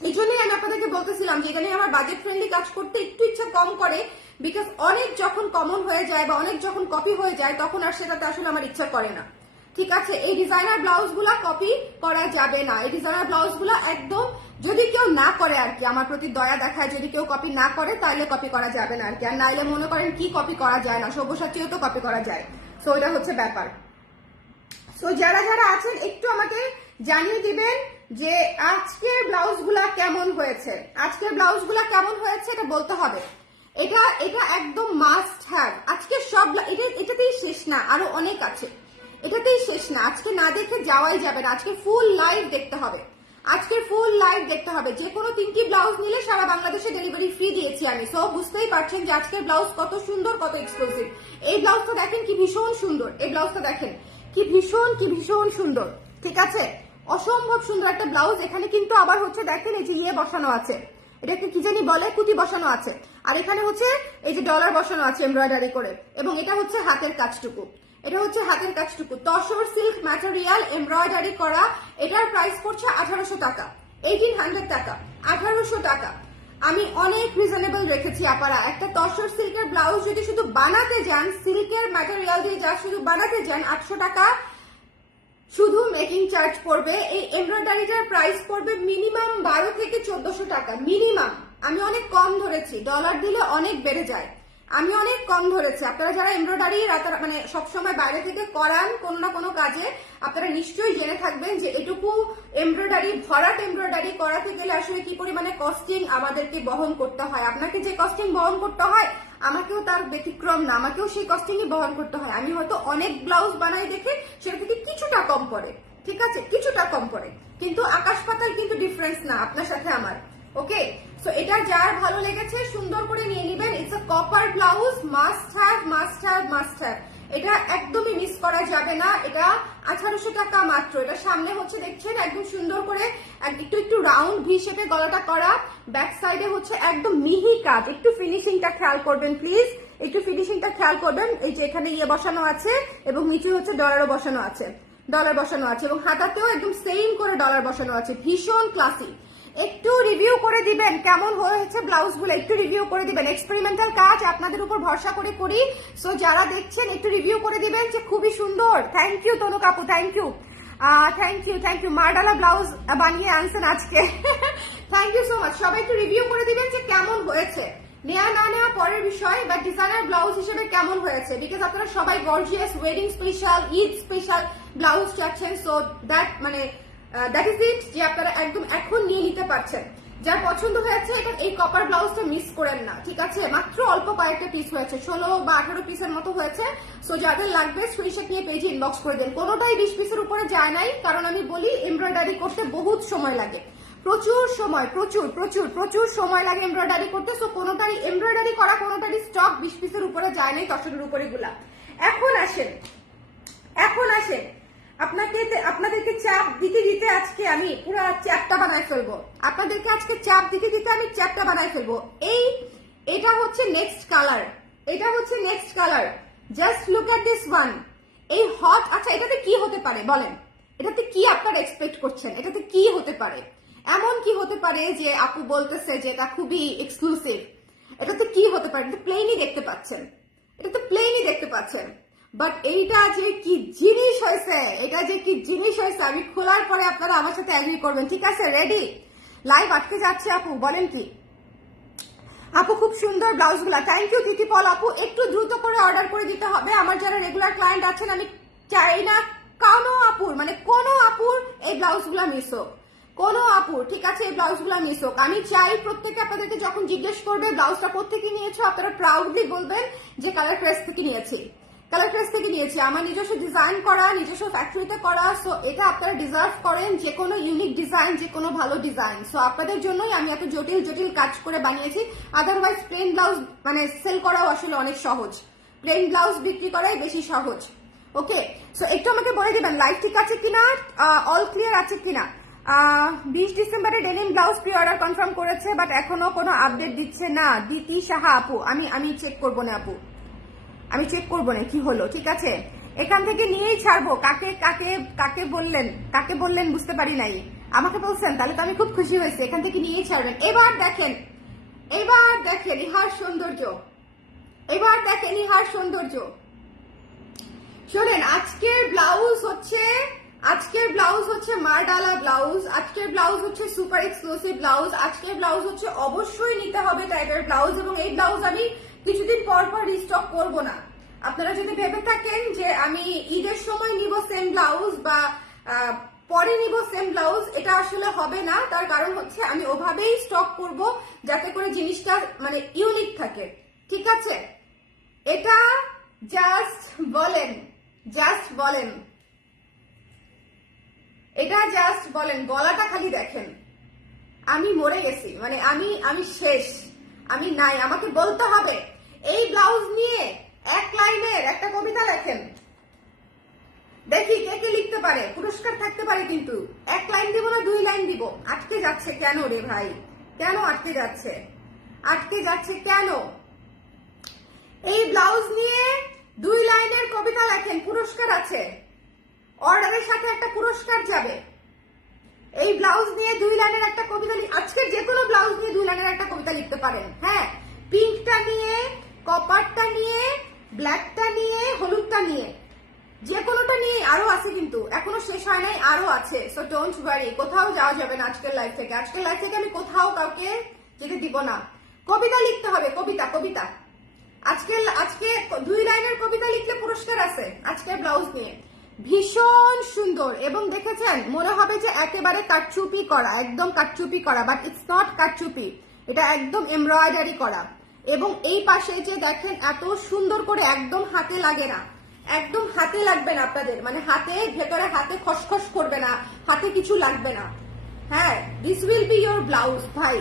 এই জন্যই আমি আপনাদেরকে বলতেছিলাম যে এখানে আমার বাজেট ফ্রেন্ডলি কাজ করতে একটু ইচ্ছা কম করে, বিকজ অনেক যখন কমন হয়ে যায় বা অনেক যখন কপি হয়ে যায় তখন আর সেটাতে আসলে আমার ইচ্ছা করে না। ঠিক আছে, এই ডিজাইনার ব্লাউজ গুলা কপি করা যাবে না। এই ডিজাইনার ব্লাউজ গুলা একদম, যদি কেউ না করে আর কি, আমার প্রতি দয়া দেখায়, যদি কেউ কপি না করে তাহলে কপি করা যাবে না আর কি। আর নাইলে মনে করেন কি কপি করা যায় না, সব্যসাচীও তো কপি করা যায়। সো এটা হচ্ছে ব্যাপার। সো যারা যারা আছেন একটু আমাকে জানিয়ে দিবেন যে আজকের ব্লাউজ গুলা কেমন হয়েছে, এটা বলতে হবে। এটা একদম মাস্ট হ্যাভ। আজকে সব এটাতেই শেষ না, আরো অনেক আছে, এটাতেই শেষ না। আজকে না দেখে যাওয়াই যাবে না, আজকে ফুল লাইভ দেখতে হবে, যে কোনো 3টি ব্লাউজ নিলে সারা বাংলাদেশে ডেলিভারি ফ্রি দিয়েছি আমি। সো বুঝতেই পারছেন যে আজকের ব্লাউজ কত সুন্দর, কত এক্সক্লুসিভ। এই ব্লাউজটা দেখেন কি ভীষণ সুন্দর, কি ভীষণ সুন্দর, ঠিক আছে, অসম্ভব সুন্দর একটা ব্লাউজ। এখানে কিন্তু আবার হচ্ছে দেখেন এই যে ইয়ে বসানো আছে, এটাকে কি জানি বলে, কুতি বসানো আছে। আর এখানে হচ্ছে এই যে ডলার বসানো আছে এমব্রয়ডারি করে, এবং এটা হচ্ছে হাতের কাজটুকু, তসর সিল্ক ম্যাটেরিয়াল এমব্রয়ডারি করা। এটার প্রাইস পড়ছে 1800 টাকা, 1800 টাকা, 1800 টাকা। আমি অনেক রিজনেবল রেখেছি আপারা। একটা তসর সিল্কের ব্লাউজ যদি শুধু বানাতে যান, সিল্কের ম্যাটেরিয়াল দিয়ে যা শুধু বানাতে যান, 800 টাকা শুধু মেকিং চার্জ পড়বে। এই এমব্রয়ডারিটার প্রাইস পড়বে মিনিমাম 12 থেকে 1400 টাকা, মিনিমাম। আমি অনেক কম ধরেছি, ডলার দিলে অনেক বেড়ে যায়, আমি অনেক কম ধরেছি। আপনারা যারা এমব্রয়ডারি মানে সবসময় বাইরে থেকে করান কোনো না কোনো কাজে, আপনারা নিশ্চয়ই জেনে থাকবেন যে এটুকু এমব্রয়ডারি, ভরাট এমব্রয়ডারি করাতে গেলে আসলে কি পরিমাণে কস্টিং আমাদেরকে বহন করতে হয়। আপনাকে যে কস্টিং বহন করতে হয়, আমাকেও তার ব্যতিক্রম না, আমাকেও সেই কস্টিংই বহন করতে হয়। আমি হয়তো অনেক ব্লাউজ বানাই দেখে সেটা থেকে কিছুটা কম পড়ে, ঠিক আছে, কিছুটা কম পড়ে, কিন্তু আকাশ পাতাল কিন্তু ডিফারেন্স না আপনার সাথে আমার। ওকে, সো এটা যার ভালো লেগেছে সুন্দর করে নিয়ে নেবেন। It's a copper blouse, must have. এটা একদমই মিস করা যাবে না। এটা 1800 টাকা মাত্র। এটা সামনে হচ্ছে দেখছেন একদম সুন্দর করে একটু রাউন্ড ভি শেপে গলাটা করা, ব্যাক সাইডে হচ্ছে একদম মিহি কাজ। একটু ফিনিশিংটা খেয়াল করবেন প্লিজ, এই যে এখানে ইয়ে বসানো আছে এবং নিচে হচ্ছে ডলার বসানো আছে, এবং হাতাতেও একদম সেম করে ডলার বসানো আছে, ভীষণ ক্লাসি। একটু রিভিউ করে দিবেন কেমন হয়েছে ব্লাউজগুলো, একটু রিভিউ করে দিবেন। এক্সপেরিমেন্টাল কাজ আপনাদের উপর ভরসা করে করি। সো যারা দেখছেন একটু রিভিউ করে দিবেন যে খুবই সুন্দর। থ্যাংক ইউ তনু কাপু, থ্যাংক ইউ। মার্ডালা ব্লাউজ বানিয়ে আনছেন আজকে, থ্যাংক ইউ সো মাচ। সবাই একটু রিভিউ করে দিবেন যে কেমন হয়েছে। নেয়া না নেওয়া পরের বিষয়, বা ডিজাইনার ব্লাউজ হিসেবে কেমন হয়েছে, বিকজ আপনারা সবাই gorgeous, wedding special, Eid special blouse চাচ্ছেন। সো দ্যাট ইজ ইট, যে আপনারা একদম এখন নিয়ে নিতে পারছেন। যার পছন্দ হয়েছে এটা এই কপার ব্লাউজটা মিস করেন না, ঠিক আছে? মাত্র অল্প কয়েকটা পিস হয়েছে, 16 বা 18 পিসের মতো হয়েছে। সো যাদের লাগবে স্ক্রিনশট নিয়ে পেজে ইনবক্স করে দেন। কোনোটাই 20 পিসের উপরে যায় নাই, কারণ আমি বলি এমব্রয়ডারি করতে বহুত সময় লাগে, প্রচুর সময়, প্রচুর প্রচুর প্রচুর সময় লাগে এমব্রয়ডারি করতে। সো কোনোটারই এমব্রয়ডারি করা কোনোটারই স্টক 20 পিসের উপরে যায় নাই, 10-এর উপরে গুলা। এখন আসেন, এখন আসেন, আপনাদেরকে চাপ দিতে দিতে আজকে আমি পুরো চ্যাপটা বানাই ফেলবো। আপনাদেরকে আজকে চাপ দিতে দিতে আমি চ্যাপটা বানাই ফেলবো। এটা হচ্ছে নেক্সট কালার, এটা হচ্ছে next colour. Just look at this one. এই হট, আচ্ছা এটাতে কি হতে পারে বলেন? এটাতে কি আপনারা এক্সপেক্ট করছেন? এটাতে কি হতে পারে? এমন কি হতে পারে যে আপু বলতেছে যে এটা খুবই এক্সক্লুসিভ? এটাতে কি হতে পারে? এটা প্লেনই দেখতে পাচ্ছেন, এটা তো প্লেনই দেখতে পাচ্ছেন। বাট এইটা যে কি জিনিস হয়েছে, এটা যে কি জিনিস হয়েছে আমি খোলার পরে আপনারা আমার সাথে এগ্রি করবেন, ঠিক আছে? রেডি? লাইভ আটকে যাচ্ছে আপু, বলেন কি? আপু খুব সুন্দর ব্লাউজ গুলা, থ্যাংক ইউ তিথি পল আপু। একটু দ্রুত করে অর্ডার করে দিতে হবে। আমার যারা রেগুলার ক্লায়েন্ট আছেন, আমি চাই না কোনো আপুর, মানে কোনো আপুর এই ব্লাউজ গুলা মিস হোক, কোনো আপুর, ঠিক আছে? এই ব্লাউজ গুলা মিস হোক। আমি চাই প্রত্যেকে আপনাদেরকে যখন জিজ্ঞেস করবে ব্লাউজটা কোথেকে নিয়েছো, আপনারা প্রাউডলি বলবেন যে কালার প্রেস থেকে নিয়েছি, কালার প্রেস থেকে নিয়েছি, আমার নিজস্ব ডিজাইন করা, নিজস্ব ফ্যাক্টরিতে করা। সো এটা আপনারা ডিজার্ভ করেন, যে কোনো ইউনিক ডিজাইন, যে কোনো ভালো ডিজাইন। সো আপনাদের জন্যই আমি এত জটিল জটিল কাজ করে বানিয়েছি। আদারওয়াইজ প্লেন ব্লাউজ মানে সেল করাও আসলে অনেক সহজ, প্লেন ব্লাউজ বিক্রি করাই বেশি সহজ। ওকে, সো একটু আমাকে বলে দিবেন লাইভ ঠিক আছে কিনা, অল ক্লিয়ার আছে কিনা। 20 ডিসেম্বরে denim blouse pre order confirm করেছে, বাট এখনো কোনো আপডেট দিচ্ছে না। দিতি সাহা আপু, আমি চেক করবো না আপু, আমি চেক করবো না কি হলো, ঠিক আছে? এখান থেকে নিয়েই ছাড়বো। কাকে কাকে কাকে বললেন, কাকে বললেন বুঝতে পারি নাই। আমাকে বলছেন, তাহলে তো আমি খুব খুশি হয়েছি। এখান থেকে নিয়েই ছাড়বেন। এবার দেখেন, এবার দেখেন ইহার সৌন্দর্য, এবার দেখেন ইহার সৌন্দর্য। শোনেন, আজকের ব্লাউজ হচ্ছে, আজকের ব্লাউজ হচ্ছে মারডালা ব্লাউজ, আজকের ব্লাউজ হচ্ছে সুপার এক্সক্লুসিভ ব্লাউজ, আজকের ব্লাউজ হচ্ছে অবশ্যই নিতে হবে টাইপের ব্লাউজ। এবং এই ব্লাউজ আমি কিছুদিন পর পর রিস্টক করব না। আপনারা যদি ভেবে থাকেন যে আমি ঈদের সময় নিব সেম ব্লাউজ বা পরে নিব সেম ব্লাউজ, এটা আসলে হবে না। তার কারণ হচ্ছে আমি ওভাবেই স্টক করব যাতে করে জিনিসটা মানে ইউনিক থাকে, ঠিক আছে? এটা জাস্ট বলেন, জাস্ট বলেন, এটা জাস্ট বলেন। গলাটা খালি দেখেন, আমি মরে গেছি, মানে আমি শেষ, আমি নাই। আমাকে বলতে হবে এই ব্লাউজ নিয়ে এক লাইনের একটা কবিতা লেখেন, দেখি কে কে লিখতে পারে। পুরস্কার থাকতে পারে, কিন্তু এক লাইন দিব না 2 লাইন দিব। আটকে যাচ্ছে কেন রে ভাই? কেন আটকে যাচ্ছে? আটকে যাচ্ছে কেন? এই ব্লাউজ নিয়ে 2 লাইনের কবিতা লেখেন, পুরস্কার আছে, অর্ডারের সাথে একটা পুরস্কার যাবে। এই ব্লাউজ নিয়ে 2 লাইনের একটা কবিতা, আজকের যে কোনো ব্লাউজ নিয়ে 2 লাইনের একটা কবিতা লিখতে পারেন। হ্যাঁ, পিঙ্কটা নিয়ে, কপারটা নিয়ে, ব্ল্যাকটা নিয়ে, হলুদটা নিয়ে, যে কোনোটা নিয়ে। আরো আছে, কিন্তু এখনো শেষ হয় নাই, আরো আছে। সো ডোন্ট ওয়ারি, কোথাও যাওয়া যাবে না আজকের লাইভ থেকে। আজকের লাইভ থেকে আমি কোথাও কাউকে যেতে দিব না। কবিতা লিখতে হবে, কবিতা, কবিতা। আজকে 2 লাইনের কবিতা লিখলে পুরস্কার আছে আজকের ব্লাউজ নিয়ে। ভীষণ সুন্দর, এবং দেখেছেন মনে হবে যে একেবারে কাটচুপি করা, একদম কাটচুপি করা, বাট ইটস নট কাটচুপি, এটা একদম এমব্রয়ডারি করা। এবং এই পাশে যে দেখেন এত সুন্দর করে, একদম হাতে লাগে না, একদম হাতে লাগবে না আপনাদের, মানে হাতে ভেতরে হাতে খসখস করবে না, হাতে কিছু লাগবে না। হ্যাঁ, this will be your blouse ভাই।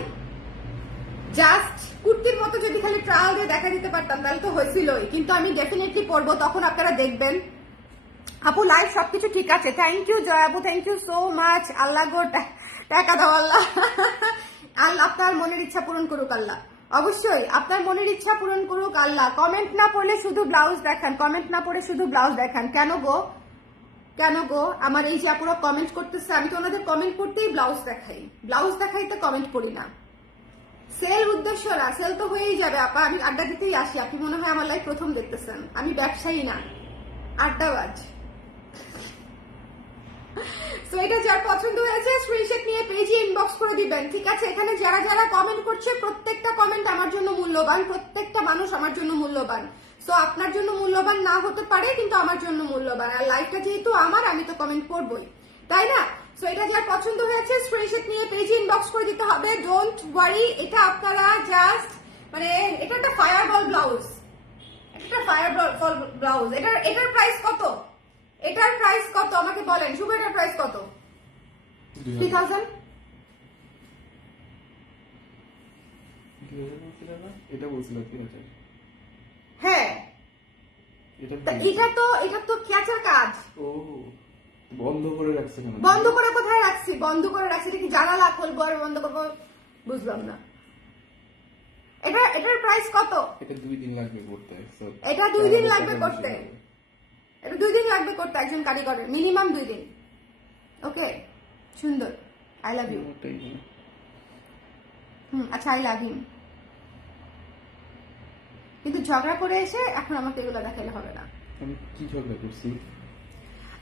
জাস্ট কুর্তির মতো যদি খালি ট্রায়াল দিয়ে দেখা দিতে পারতাম তাহলে তো হয়েছিলই, কিন্তু আমি ডেফিনেটলি পরবো, তখন আপনারা দেখবেন। আপু লাইভ সবকিছু ঠিক আছে, থ্যাংক ইউ জয় আপু, থ্যাংক ইউ সো মাচ। আল্লাহ গো টাকা দাও আল্লাহ, আল্লাহ আপনার মনের ইচ্ছা পূরণ করুক আল্লাহ, অবশ্যই আপনার মনের ইচ্ছা পূরণ করুক আল্লাহ। কমেন্ট না পড়লে শুধু ব্লাউজ দেখান, কমেন্ট না পড়ে শুধু ব্লাউজ দেখান, কেন গো? কেন গো? আমার এই যে আপুরা কমেন্ট করতেছে, আমি তো ওনাদের কমেন্ট করতেই ব্লাউজ দেখাই, ব্লাউজ দেখাইতে কমেন্ট করি না। সেল উদ্দেশ্য না, সেল তো হয়েই যাবে আপা, আমি আড্ডা দিতেই আসি। আপনি মনে হয় আমার লাইফ প্রথম দেখতেছেন, আমি ব্যবসায়ী না, আড্ডাবাজ। সো এটা যার পছন্দ হয়েছে স্ক্রিনশট নিয়ে পেজে ইনবক্স করে দিবেন, ঠিক আছে? এখানে যারা যারা কমেন্ট করছে প্রত্যেকটা কমেন্ট আমার জন্য মূল্যবান, প্রত্যেকটা মানুষ আমার জন্য মূল্যবান। সো আপনার জন্য মূল্যবান না হতে পারে, কিন্তু আমার জন্য মূল্যবান। আর লাইফটা যেহেতু আমার, আমি তো কমেন্ট করবই, তাই না? সো এটা যার পছন্দ হয়েছে স্ক্রিনশট নিয়ে পেজে ইনবক্স করে দিতে হবে, ডোন্ট ওয়ারি। এটা আপনারা জাস্ট মানে এটা একটা ফায়ারবল ব্লাউজ, এটা ফায়ারবল ব্লাউজ। এটার প্রাইস কত? এটার প্রাইস কত আমাকে বলেন শুভ, এটার প্রাইস কত? 3000। এটা বলছিল 3000। হ্যাঁ এটা তো ক্যাচার কাজ। ও বন্ধ করে রাখছে কেন? বন্ধ করে কোথায় রাখছি? বন্ধ করে রাখছি, এটা কি জানালা খুলবো আর বন্ধ করবো? বুঝলাম না। এটার প্রাইস কত? এটা 2 দিন লাগবে করতে। এটা 2 দিন লাগবে করতে, এটা 2 দিন লাগবে করতে একজন কারিগরের, মিনিমাম 2 দিন। ওকে সুন্দর, আই লাভ ইউ। আচ্ছা আই লাভ ইউ। কিন্তু ঝগড়া করে এসে এখন আমাকে এগুলো দেখাইলে হবে না। আমি কি ঝগড়া করছি?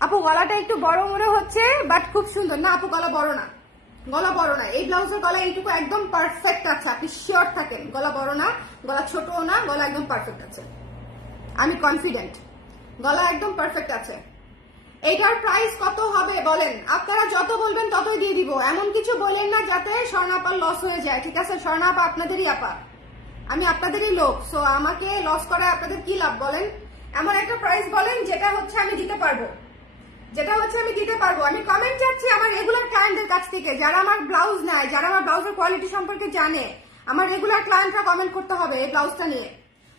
আপু গলাটা একটু বড় মনে হচ্ছে বাট খুব সুন্দর। না আপু গলা বড় না, গলা বড় না। এই ব্লাউজের গলা এইটুকু একদম পারফেক্ট আছে, আপনি শিওর থাকেন। গলা বড় না, গলা ছোটও না, গলা একদম পারফেক্ট আছে, আমি কনফিডেন্ট গলা একদম পারফেক্ট আছে। এইটার প্রাইস কত হবে বলেন? আপনারা যত বলবেন ততই দিয়ে দিব, এমন কিছু বলেন না যাতে স্বর্ণাপার লস হয়ে যায়, ঠিক আছে? স্বর্ণাপা আপনাদেরই আপা, আমি আপনাদেরই লোক, সো আমাকে লস করায় আপনাদের কি লাভ বলেন? এমন একটা প্রাইস বলেন যেটা হচ্ছে আমি দিতে পারবো, আমি কমেন্ট চাচ্ছি আমার রেগুলার ক্লায়েন্টদের কাছ থেকে, যারা আমার ব্লাউজ নেয়, যারা আমার ব্লাউজের কোয়ালিটি সম্পর্কে জানে, আমার রেগুলার ক্লায়েন্টরা কমেন্ট করতে হবে এই ব্লাউজটা নিয়ে।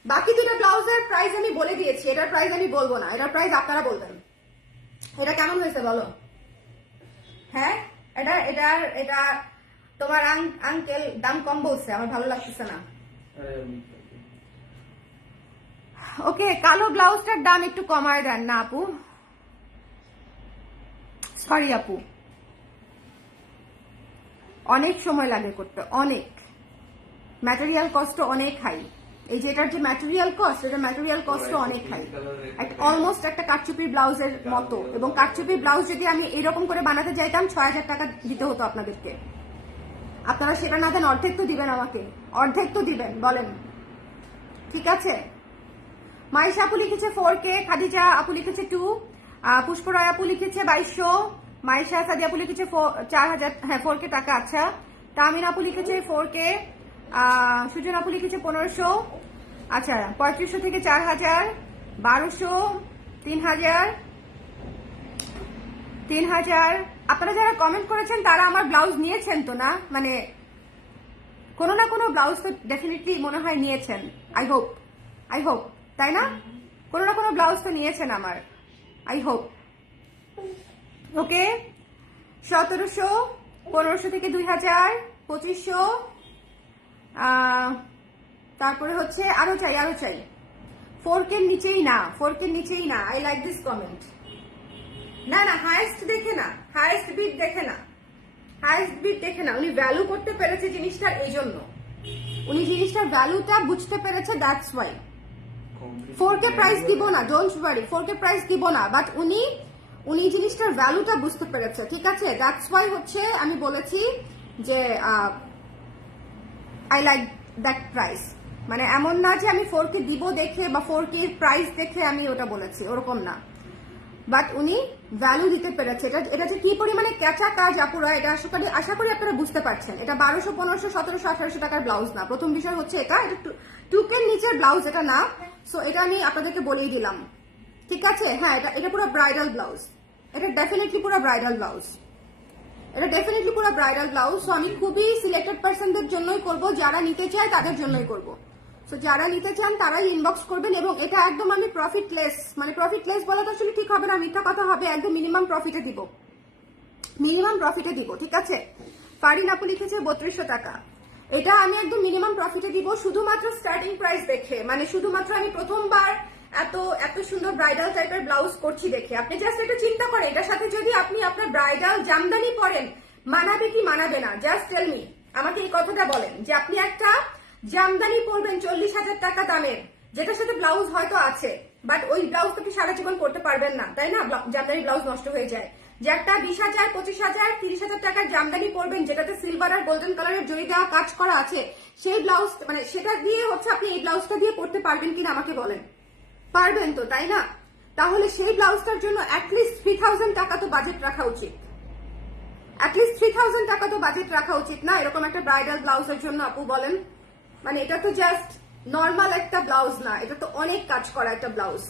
বাকি দুটো ব্লাউজের প্রাইস আমি বলে দিয়েছি, এটার প্রাইস আমি বলবো না, এটার প্রাইস আপনারা বলবেন। এটা কেমন হয়েছে বলো? হ্যাঁ এটা তোমার আঙ্কেল দাম কম বলছে, আমার ভালো লাগতেছে না। ওকে কালো ব্লাউজটার দাম একটু কমায় দেন না আপু, সরি আপু, অনেক সময় লাগে করতে, অনেক ম্যাটেরিয়াল কস্ট অনেক হাই। এই যে এটার যে ম্যাটেরিয়াল কস্ট, এটা ম্যাটেরিয়াল কস্ট অনেক হাই, অলমোস্ট একটা কারচুপির ব্লাউজের মতো। এবং কারচুপির ব্লাউজ যদি আমি এরকম করে বানাতে চাইতাম 6000 টাকা দিতে হতো আপনাদেরকে। আপনারা সেটা না দেন, অর্ধেক তো দিবেন আমাকে, অর্ধেক তো দিবেন বলেন, ঠিক আছে? মাইশা আপু লিখেছে 4K, খাদিজা আপু লিখেছে 2, পুষ্পরায় আপু লিখেছে 2200, মাইশা সাদি আপু লিখেছে 4000, হ্যাঁ 4K টাকা। আচ্ছা তামিন আপু লিখেছে 4K, সুজন আপু লিখেছে 1500, আচ্ছা 3500 থেকে 4000, 1200, 3000। আপনারা যারা কমেন্ট করেছেন তারা আমার ব্লাউজ নিয়েছেন তো না? মানে কোনো না কোনো ব্লাউজ তো ডেফিনেটলি মনে হয় নিয়েছেন, আই হোপ, তাই না? কোনো না কোনো ব্লাউজ তো নিয়েছেন আমার, আই হোপ। ওকে 1700, 1500 থেকে 2000, 2500, তারপরে হচ্ছে আরো চাই 4K নিচেই না। I like this comment. না হাইয়েস্ট দেখে না, হাইয়েস্ট বিট দেখে না, উনি ভ্যালু করতে পেরেছে জিনিসটার, এই জন্য উনি জিনিসটার ভ্যালুটা বুঝতে পেরেছে, দ্যাটস ওয়াই। 4K প্রাইস দিব না, ডোন্ট ওয়ারি, 4K প্রাইস দিব না, বাট উনি জিনিসটার ভ্যালুটা বুঝতে পেরেছে, ঠিক আছে? দ্যাটস ওয়াই হচ্ছে আমি বলেছি যে আই লাইক দ্যাট প্রাইস। মানে এমন না যে আমি 4K দিব দেখে বা 4K প্রাইস দেখে আমি ওটা বলেছি, ওরকম না, বাট উনি ভ্যালু দিতে পেরেছে। এটা যে কি পরিমাণে ক্যাচা কাজ আপুরা, এটা আশা করি আপনারা বুঝতে পারছেন। এটা 1200, 1500, 1700, 1800 টাকার ব্লাউজ না। প্রথম বিষয় হচ্ছে এটা 2K নিচের ব্লাউজ এটা না। সো এটা আমি আপনাদেরকে বলেই দিলাম, ঠিক আছে? হ্যাঁ এটা পুরো ব্রাইডাল ব্লাউজ, এটা ডেফিনেটলি পুরো ব্রাইডাল ব্লাউজ। সো আমি খুবই সিলেক্টেড পার্সনদের জন্যই করবো, যারা নিতে চায় তাদের জন্যই করবো। সো যারা নিতে চান তারাই ইনবক্স করবেন। এবং এটা একদম আমি প্রফিটলেস, মানে প্রফিটলেস বলা তো আসলে ঠিক হবে না, মিথ্যা কথা হবে, একদম মিনিমাম প্রফিটে দিব, ঠিক আছে? ফারিন আপু লিখেছে 3200 টাকা, এটা আমি একদম মিনিমাম প্রফিটে দিব, শুধুমাত্র স্টার্টিং প্রাইস দেখে। মানে শুধুমাত্র আমি প্রথমবার এত সুন্দর ব্রাইডাল টাইপের ব্লাউজ করছি দেখে। আপনি জাস্ট একটু চিন্তা করেন, এটার সাথে যদি আপনি আপনার ব্রাইডাল জামদানি পরেন, মানাবে কি মানাবে না? জাস্ট টেল মি, আমাকে এই কথাটা বলেন যে আপনি একটা জামদানি পরবেন 40,000 টাকা দামের, যেটার সাথে ব্লাউজ হয়তো আছে, বাট ওই ব্লাউজ তো সারা জীবন পরতে পারবেন না, তাই না? জামদানি ব্লাউজ নষ্ট হয়ে যায়। যে একটা 20,000, 25,000, 30,000 টাকার জামদানি পরবেন, যেটাতে সিলভার আর গোল্ডেন কালারের জড়ি দেওয়া কাজ করা আছে, সেই ব্লাউজ মানে সেটা দিয়ে হচ্ছে আপনি এই ব্লাউজটা দিয়ে পরতে পারবেন কিনা আমাকে বলেন? পারবেন তো, তাই না? তাহলে সেই ব্লাউজটার জন্য অ্যাটলিস্ট 3000 টাকা তো বাজেট রাখা উচিত, অ্যাটলিস্ট 3000 টাকা তো বাজেট রাখা উচিত না এরকম একটা ব্রাইডাল ব্লাউজের জন্য আপু বলেন? মানে এটা তো জাস্ট নর্মাল একটা ব্লাউজ না, এটা তো অনেক কাজ করা একটা ব্লাউজ,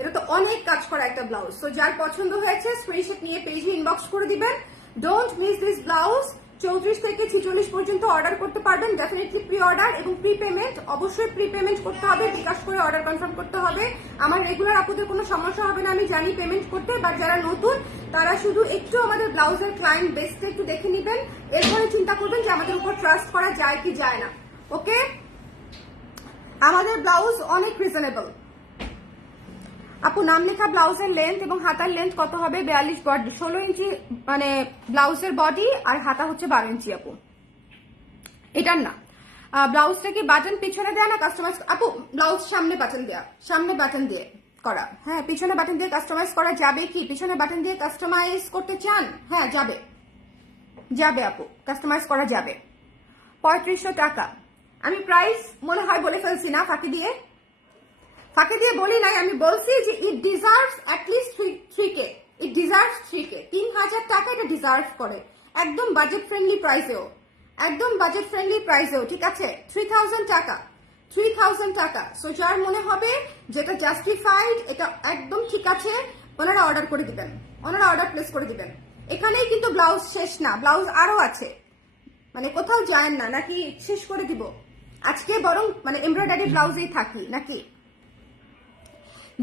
এটা তো অনেক কাজ করা একটা ব্লাউজ। তো যার পছন্দ হয়েছে স্ক্রিনশট নিয়ে পেজে ইনবক্স করে দিবেন। Don't miss this blouse. 34 থেকে 46 পর্যন্ত অর্ডার করতে পারবেন, ডেফিনেটলি প্রি অর্ডার এবং প্রি পেমেন্ট, অবশ্যই প্রি পেমেন্ট করতে হবে, বিকাশ করে অর্ডার কনফার্ম করতে হবে। আমার রেগুলার আপুদের কোনো সমস্যা হবে না, আমি জানি পেমেন্ট করতে, বাট যারা নতুন তারা শুধু একটু আমাদের ব্লাউজের ক্লায়েন্ট বেসটা একটু দেখে নেবেন, এরপরে চিন্তা করবেন যে আমাদের উপর ট্রাস্ট করা যায় কি যায় না। ওকে, আমাদের ব্লাউজ অনেক রিজনেবল। আপু নাম লেখা ব্লাউজের লেন্থ এবং হাতার লেন্থ কত হবে? 42 বডি, 16 ইঞ্চি মানে ব্লাউজের বডি, আর হাতা হচ্ছে 12 ইঞ্চি আপু। এটার না, ব্লাউজটা কি বাটন পিছনে দেয় না কাস্টমাইজ? আপু ব্লাউজ সামনে বাটন দেয়া, সামনে বাটন দিয়ে করা। হ্যাঁ, পিছনে বাটন দিয়ে কাস্টমাইজ করা যাবে কি? পিছনে বাটন দিয়ে কাস্টমাইজ করতে চান? হ্যাঁ যাবে, যাবে আপু, কাস্টমাইজ করা যাবে। 3500 টাকা। আমি প্রাইস মনে হয় বলে ফেলছি না ফাঁকি দিয়ে? ফাঁকে দিয়ে বলি নাই, আমি বলছি যে ইট ডিজার্ভস অ্যাটলিস্ট 3K, ইট ডিজার্ভস 3K, 3000 টাকা এটা ডিজার্ভ করে, একদম বাজেট ফ্রেন্ডলি প্রাইসেও, একদম বাজেট ফ্রেন্ডলি প্রাইসেও, ঠিক আছে? 3000 টাকা, 3000 টাকা। সো যার মনে হবে যেটা জাস্টিফাইড, এটা একদম ঠিক আছে, ওনারা অর্ডার করে দিবেন, ওনারা অর্ডার প্লেস করে দিবেন। এখানেই কিন্তু ব্লাউজ শেষ না, ব্লাউজ আরো আছে, মানে কোথাও যায় না নাকি শেষ করে দিব আজকে, বরং মানে এমব্রয়ডারি ব্লাউজেই থাকি নাকি?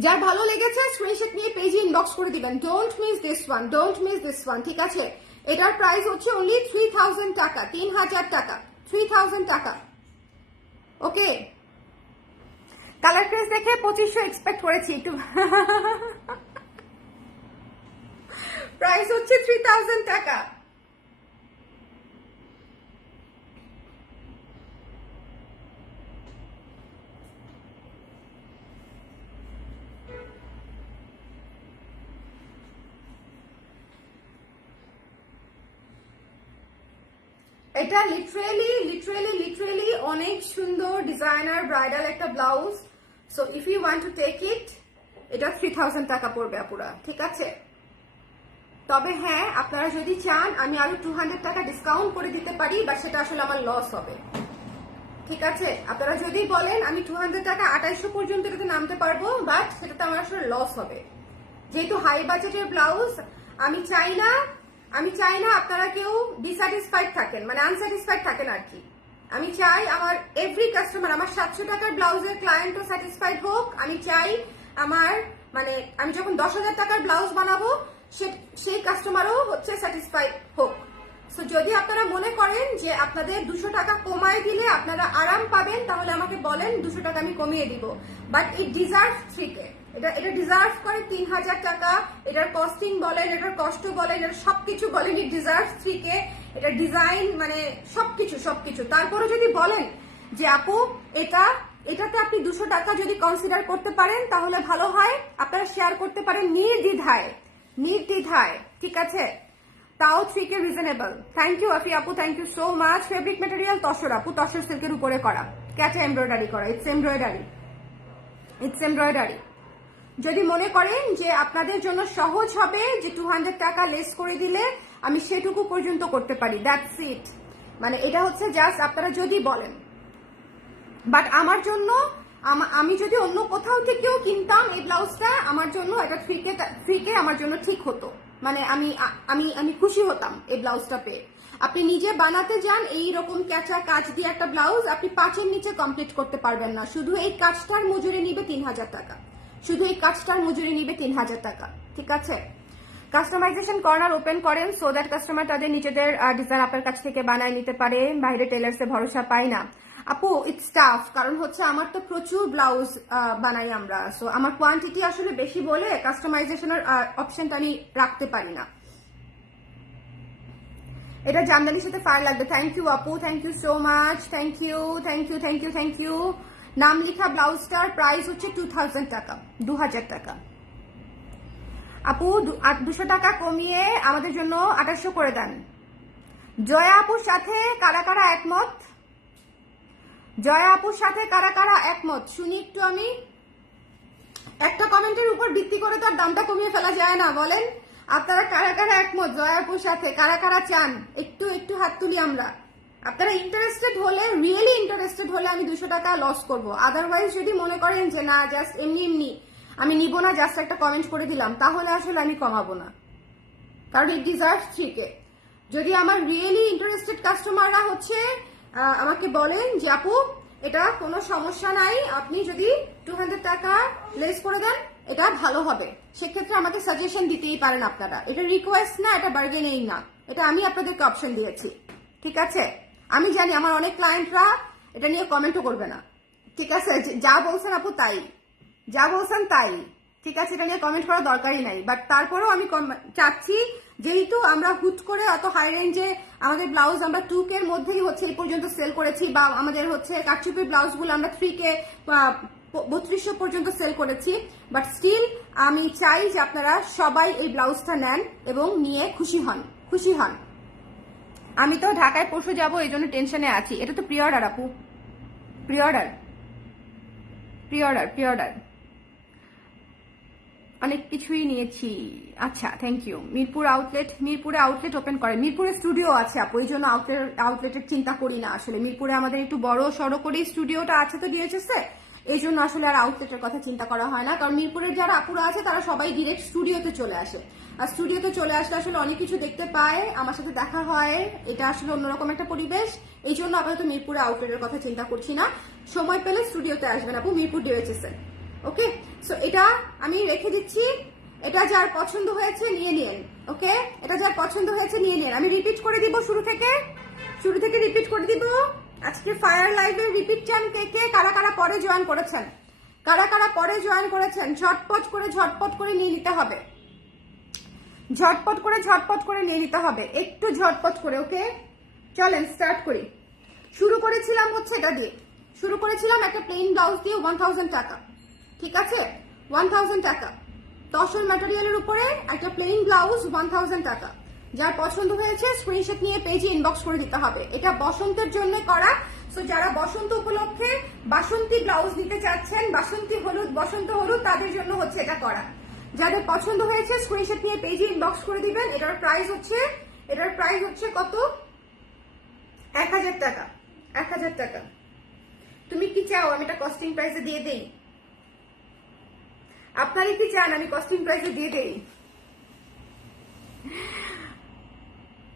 যার ভালো লেগেছে স্ক্রিনশট নিয়ে পেজে ইনবক্স করে দিবেন। Don't miss this one, don't miss this one, ঠিক আছে? এটার প্রাইস হচ্ছে অনলি 3000 টাকা, 3000 টাকা, 3000 টাকা। ওকে, কালার ক্রেস দেখে 2500 এক্সপেক্ট করেছি একটু। প্রাইস হচ্ছে 3000 টাকা। এটা লিটারেলি লিটারেলি লিটারেলি অনেক সুন্দর ডিজাইনার ব্রাইডাল একটা blouse. So if you want to take it, এটা 3000 টাকা পড়বে আপুরা, ঠিক আছে? তবে হ্যাঁ, আপনারা যদি চান আমি আরো 200 টাকা ডিসকাউন্ট করে দিতে পারি, বা সেটা আসলে আমার লস হবে, ঠিক আছে? আপনারা যদি বলেন আমি 200 টাকা 2800 পর্যন্ত এটাতে নামতে পারবো, বাট সেটাতে আমার আসলে লস হবে, যেহেতু হাই বাজেটের ব্লাউজ। আমি চাই না আপনারা কেউ ডিস্যাটিসফাইড থাকেন, মানে আনস্যাটিসফাইড থাকেন আর কি। আমি চাই আমার এভরি কাস্টমার, আমার 700 টাকার ব্লাউজের ক্লায়েন্টও স্যাটিসফাইড হোক। আমি চাই আমার মানে আমি যখন 10,000 টাকার ব্লাউজ বানাবো সেই কাস্টমারও হচ্ছে স্যাটিসফাইড হোক। সো যদি আপনারা মনে করেন যে আপনাদের 200 টাকা কমায় দিলে আপনারা আরাম পাবেন, তাহলে আমাকে বলেন, 200 টাকা আমি কমিয়ে দিব, বাট ইট ডিজার্ভ 3K। এটা ডিজার্ভ করে 3000 টাকা। এটার কস্টিং বলেন, এটার কষ্ট বলেন, এটার সবকিছু বলেন, ইট ডিজার্ভ 3K। এটা ডিজাইন মানে সবকিছু। তারপরে যদি বলেন যে আপু এটাতে আপনি 200 টাকা যদি কনসিডার করতে পারেন তাহলে ভালো হয়, আপনারা শেয়ার করতে পারেন নির্দ্বিধায়, ঠিক আছে? তাও 3K reasonable. Thank you Afi আপু, thank you so much. Fabric material tussar আপু, তসর সিল্কের উপরে করা, ক্যাটে এমব্রয়ডারি করা, ইটস এমব্রয়ডারি। যদি মনে করেন যে আপনাদের জন্য সহজ হবে যে 200 টাকা লেস করে দিলে আমি সেটুকু পর্যন্ত করতে পারি, দ্যাটস ইট। মানে এটা হচ্ছে জাস্ট আপনারা যদি বলেন, বাট আমার জন্য আমি যদি অন্য কোথাও থেকেও কিনতাম এই ব্লাউজটা, আমার জন্য এটা 3K আমার জন্য ঠিক হতো, মানে আমি খুশি হতাম এই ব্লাউজটা পেয়ে। আপনি নিজে বানাতে যান এইরকম ক্যাচা কাজ দিয়ে একটা ব্লাউজ, আপনি 5-এর নিচে কমপ্লিট করতে পারবেন না। শুধু এই কাজটার মজুরি নিবে 3000 টাকা, শুধু এই কাজটার মজুরি নিবে 3000 টাকা, ঠিক আছে? কাস্টমাইজেশন কর্নার ওপেন করেন সো দ্যাট কাস্টমার তাদের নিজেদের ডিজাইন আপনার কাছ থেকে বানায় নিতে পারে, বাইরে টেলার্সে ভরসা পায় না। আপু ইটস টাফ, কারণ হচ্ছে আমার তো প্রচুর ব্লাউজ বানাই আমরা, সো আমার কোয়ান্টিটি আসলে বেশি বলে কাস্টমাইজেশনের অপশনটা আমি রাখতে পারি না। এটা জামদানির সাথে ফায়ার লাগবে। থ্যাংক ইউ আপু, thank you so much, thank you. নাম লেখা ব্লাউজটার প্রাইস হচ্ছে 2000 টাকা, 2000 টাকা। আপু 200 টাকা কমিয়ে আমাদের জন্য 2800 করে দেন। জয়া আপুর সাথে কারা কারা একমত? জয়া আপুর সাথে কারা কারা একমত শুনি একটু আমি। একটা কমেন্টের উপর ভিত্তি করে তার দামটা কমিয়ে ফেলা যায় না বলেন? আপনারা কারা কারা একমত জয়াপুর সাথে, কারা কারা চান একটু একটু হাত তুলি আমরা। আপনারা ইন্টারেস্টেড হলে, রিয়েলি ইন্টারেস্টেড হলে আমি 200 টাকা লস করব। আদারওয়াইজ যদি মনে করেন যে না জাস্ট এমনি এমনি আমি নিব না, জাস্ট একটা কমেন্ট করে দিলাম, তাহলে আসলে আমি কমাবো না, কারণ ইট ডিজার্ভ 3K। যদি আমার রিয়েলি ইন্টারেস্টেড কাস্টমাররা হচ্ছে আমাকে বলেন যে আপু এটা কোনো সমস্যা নাই, আপনি যদি 200 টাকা লেস করে দেন এটা ভালো হবে, সেক্ষেত্রে আমাকে সাজেশন দিতেই পারেন আপনারা। এটা রিকোয়েস্ট না, এটা বার্গেনিং না, এটা আমি আপনাদেরকে অপশন দিয়েছি, ঠিক আছে? আমি জানি আমার অনেক ক্লায়েন্টরা এটা নিয়ে কমেন্টও করবে না, ঠিক আছে? যা বলছেন আপু তাই, যা বলছেন তাই, ঠিক আছে? এটা নিয়ে কমেন্ট করার দরকারই নাই। বাট তারপরেও আমি চাচ্ছি, যেহেতু আমরা হুট করে অত হাই রেঞ্জে আমাদের ব্লাউজ আমরা 2K এর মধ্যেই হচ্ছে এই পর্যন্ত সেল করেছি, বা আমাদের হচ্ছে কাটচুপির ব্লাউজগুলো আমরা 3K 3200 পর্যন্ত সেল করেছি, বাট স্টিল আমি চাই যে আপনারা সবাই এই ব্লাউজটা নেন এবং নিয়ে খুশি হন, খুশি হন। আমি তো ঢাকায় পরশু যাবো, এই জন্য টেনশনে আছি। এটা তো প্রি অর্ডার আপু, pre order, pre order, pre order, অনেক কিছুই নিয়েছি। আচ্ছা, থ্যাংক ইউ। মিরপুরে আউটলেট ওপেন করে, মিরপুরে স্টুডিও আছে আপু, এই জন্য আউটলেটের চিন্তা করি না আসলে। মিরপুরে আমাদের একটু বড় সড়ো করেই স্টুডিওটা আছে তো ডিএচএস এ, এই জন্য আসলে আর আউটলেটের কথা চিন্তা করা হয় না, কারণ মিরপুরের যারা আপুরা আছে তারা সবাই ডিরেক্ট স্টুডিওতে চলে আসে। আর স্টুডিওতে চলে আসলে আসলে অনেক কিছু দেখতে পায়, আমার সাথে দেখা হয়, এটা আসলে অন্যরকম একটা পরিবেশ। এই জন্য আপাতত মিরপুরে আউটলেটের কথা চিন্তা করছি না, সময় পেলে স্টুডিওতে আসবেন আপু, মিরপুর ডিএচএস এ। ওকে, সো এটা আমি রেখে দিচ্ছি, এটা যার পছন্দ হয়েছে নিয়ে নিন। ওকে, এটা যার পছন্দ হয়েছে নিয়ে নিন। আমি রিপিট করে দিব শুরু থেকে রিপিট করে দিব। আজকে ফায়ার লাইভে রিপিট চান কে কে, কারা কারা পরে জয়েন করেছেন, কারা কারা পরে জয়েন করেছেন, ঝটপট করে নিয়ে নিতে হবে, ঝটপট করে নিয়ে নিতে হবে, একটু ঝটপট করে। ওকে, চলেন স্টার্ট করি। শুরু করেছিলাম হচ্ছে এটা দিয়ে, শুরু করেছিলাম একটা প্লেন ব্লাউজ দিয়ে 1000 টাকা, ঠিক আছে? 1000 টাকা তসর ম্যাটেরিয়ালের উপরে একটা প্লেন ব্লাউজ 1000 টাকা। যার পছন্দ হয়েছে স্ক্রিনশট নিয়ে পেজে ইনবক্স করে দিতে হবে। এটা বসন্তের জন্য করা, সো যারা বসন্ত উপলক্ষে বাসন্তী ব্লাউজ নিতে চাচ্ছেন, বসন্ত হলুদ তাদের জন্য হচ্ছে এটা করা। যাদের পছন্দ হয়েছে স্ক্রিনশট নিয়ে পেজে ইনবক্স করে দিবেন। এটার প্রাইস হচ্ছে কত? 1000 টাকা, 1000 টাকা। তুমি কি চাও আমি এটা কস্টিং প্রাইসে দিয়ে দেই? আপনারা কি চান আমি কস্টিং প্রাইসে দিয়ে দেই?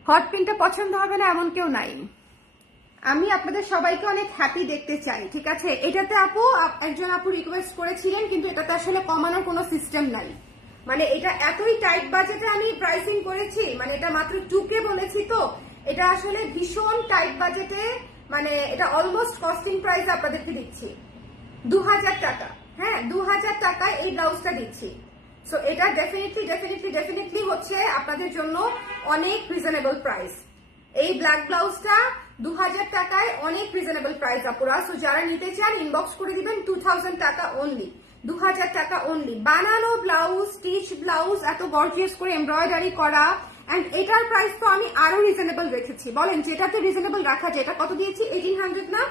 হট পিনটা পছন্দ হবে না এমন কেউ নাই, আমি আপনাদের সবাইকে অনেক হ্যাপি দেখতে চাই, ঠিক আছে? এটাতে আপু একজন আপু রিকোয়েস্ট করেছিলেন, কিন্তু এটাতে আসলে কমানোর কোনো সিস্টেম নাই। মানে এটা এতই টাইট বাজেটে আমি প্রাইসিং করেছি, মানে এটা মাত্র 2K বলেছি, তো এটা আসলে ভীষণ টাইট বাজেটে, মানে এটা অলমোস্ট কস্টিং প্রাইস আপনাদেরকে দিচ্ছি 2000 টাকা। হ্যাঁ, 2000 টাকায় এই ব্লাউজটা দিচ্ছি। সো এটা ডেফিনেটলি হচ্ছে আপনাদের জন্য অনেক রিজনেবল প্রাইস। এই ব্ল্যাক ব্লাউজটা 2000 টাকায় অনেক রিজনেবল প্রাইস আপুরা। সো যারা নিতে চান ইনবক্স করে দিবেন, 2000 টাকা অনলি, 2000 টাকা অনলি। বানানো ব্লাউজ, স্টিচ ব্লাউজ, এত গর্জিয়াস করে এমব্রয়ডারি করা, এন্ড এটার প্রাইস তো আমি আরো রিজনেবল রেখেছি। বলেন যেটাতে রিজনেবল রাখা যায়, এটা কত দিয়েছি? 1800 না?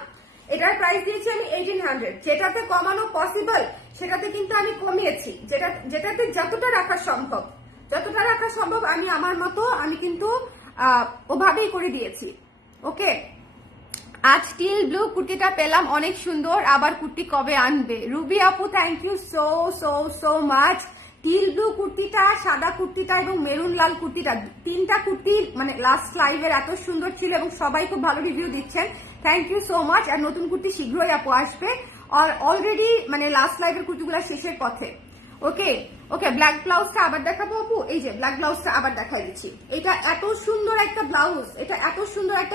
এটার প্রাইস দিয়েছি আমি 1800। যেটাতে কমানো পসিবল সেটাতে কিন্তু আমি কমিয়েছি, যেটাতে যতটা রাখা সম্ভব আমি আমার মতো আমি কিন্তু ওভাবেই করে দিয়েছি। ওকে, আজ টিল ব্লু কুর্তিটা পেলাম, অনেক সুন্দর। আবার কুর্তি কবে আনবে? রুবি আপু thank you so much. Teal blue কুর্তিটা, সাদা কুর্তিটা এবং মেরুন লাল কুর্তিটা, তিনটা কুর্তি মানে লাস্ট লাইভের এত সুন্দর ছিল এবং সবাই খুব ভালো রিভিউ দিচ্ছেন, থ্যাংক ইউ সো মাচ। আর নতুন কুর্তি শীঘ্রই আপু আসবে, অলরেডি মানে লাস্ট লাইভের কুর্তিগুলো শেষের পথে। ওকে, ব্ল্যাক ব্লাউজটা আবার দেখাবো আপু, এই যে ব্ল্যাক ব্লাউজটা আবার দেখাই দিচ্ছি। এটা এত সুন্দর একটা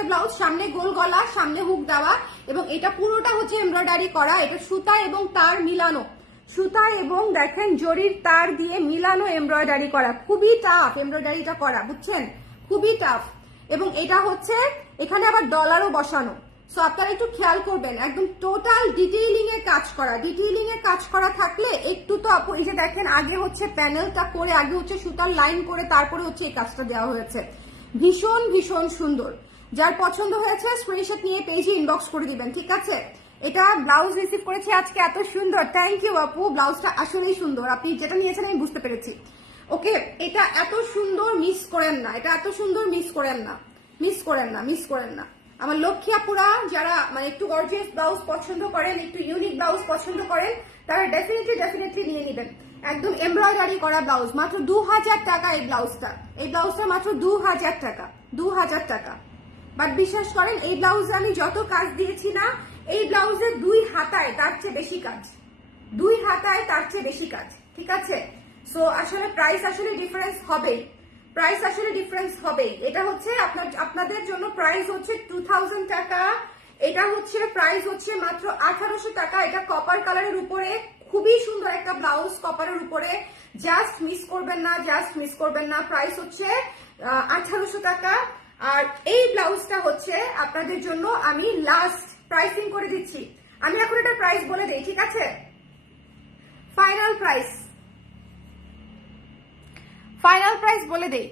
ব্লাউজ, সামনে গোল গলা, সামনে হুক দেওয়া, এবং এটা পুরোটা হচ্ছে এমব্রয়ডারি করা। এটা সুতা এবং তার মিলানো, সুতা এবং দেখেন জরির তার দিয়ে মিলানো এমব্রয়ডারি করা, খুবই টাফ এমব্রয়ডারিটা করা, বুঝছেন? খুবই টাফ। এবং এটা হচ্ছে এখানে আবার ডলারও বসানো। সো আপনারা একটু খেয়াল করবেন, একদম টোটাল ডিটেইলিং এর কাজ করা থাকলে একটু তো আপু, এই যে দেখেন আগে হচ্ছে প্যানেলটা করে, আগে হচ্ছে সুতার লাইন করে, তারপরে হচ্ছে এই কাজটা দেওয়া হয়েছে। ভীষণ সুন্দর। যার পছন্দ হয়েছে স্ক্রিনশট নিয়ে পেজে ইনবক্স করে দিবেন, ঠিক আছে? এটা ব্লাউজ রিসিভ করেছি আজকে, এত সুন্দর, থ্যাংক ইউ আপু। ব্লাউজটা আসলেই সুন্দর, আপনি যেটা নিয়েছেন আমি বুঝতে পেরেছি। ওকে, এটা এত সুন্দর মিস করেন না, এটা এত সুন্দর মিস করেন না, মিস করেন না, মিস করেন না। আমার লক্ষ্মী আপুরা যারা মানে একটু গর্জিয়াস ব্লাউজ পছন্দ করেন, একটু ইউনিক ব্লাউজ পছন্দ করেন, তারা ডেফিনেটলি নিয়ে নেবেন। একদম এমব্রয়ডারি করা ব্লাউজ, মাত্র 2000 টাকা এই ব্লাউজটা। এই ব্লাউজটা মাত্র 2000 টাকা, 2000 টাকা। বাট বিশ্বাস করেন, এই ব্লাউজে আমি যত কাজ দিয়েছি না, এই ব্লাউজের 2 হাতায় তার চেয়ে বেশি কাজ, 2 হাতায় তার চেয়ে বেশি কাজ, ঠিক আছে? সো আসলে প্রাইস আসলে ডিফারেন্স হবেই, প্রাইস আসলে ডিফারেন্স হবেই। এটা হচ্ছে আপনাদের জন্য প্রাইস হচ্ছে 2000 টাকা, এটা হচ্ছে প্রাইস হচ্ছে মাত্র 1800 টাকা। এটা কপার কালারের উপরে খুবই সুন্দর একটা ব্লাউজ, কপারের উপরে। জাস্ট মিস করবেন না, জাস্ট মিস করবেন না। প্রাইস হচ্ছে 1800 টাকা। আর এই ব্লাউজটা হচ্ছে আপনাদের জন্য আমি লাস্ট প্রাইসিং করে দিচ্ছি। আমি এখন এটা প্রাইস বলে দিই, ঠিক আছে? ফাইনাল প্রাইস, ফাইনাল প্রাইস বলে দেই।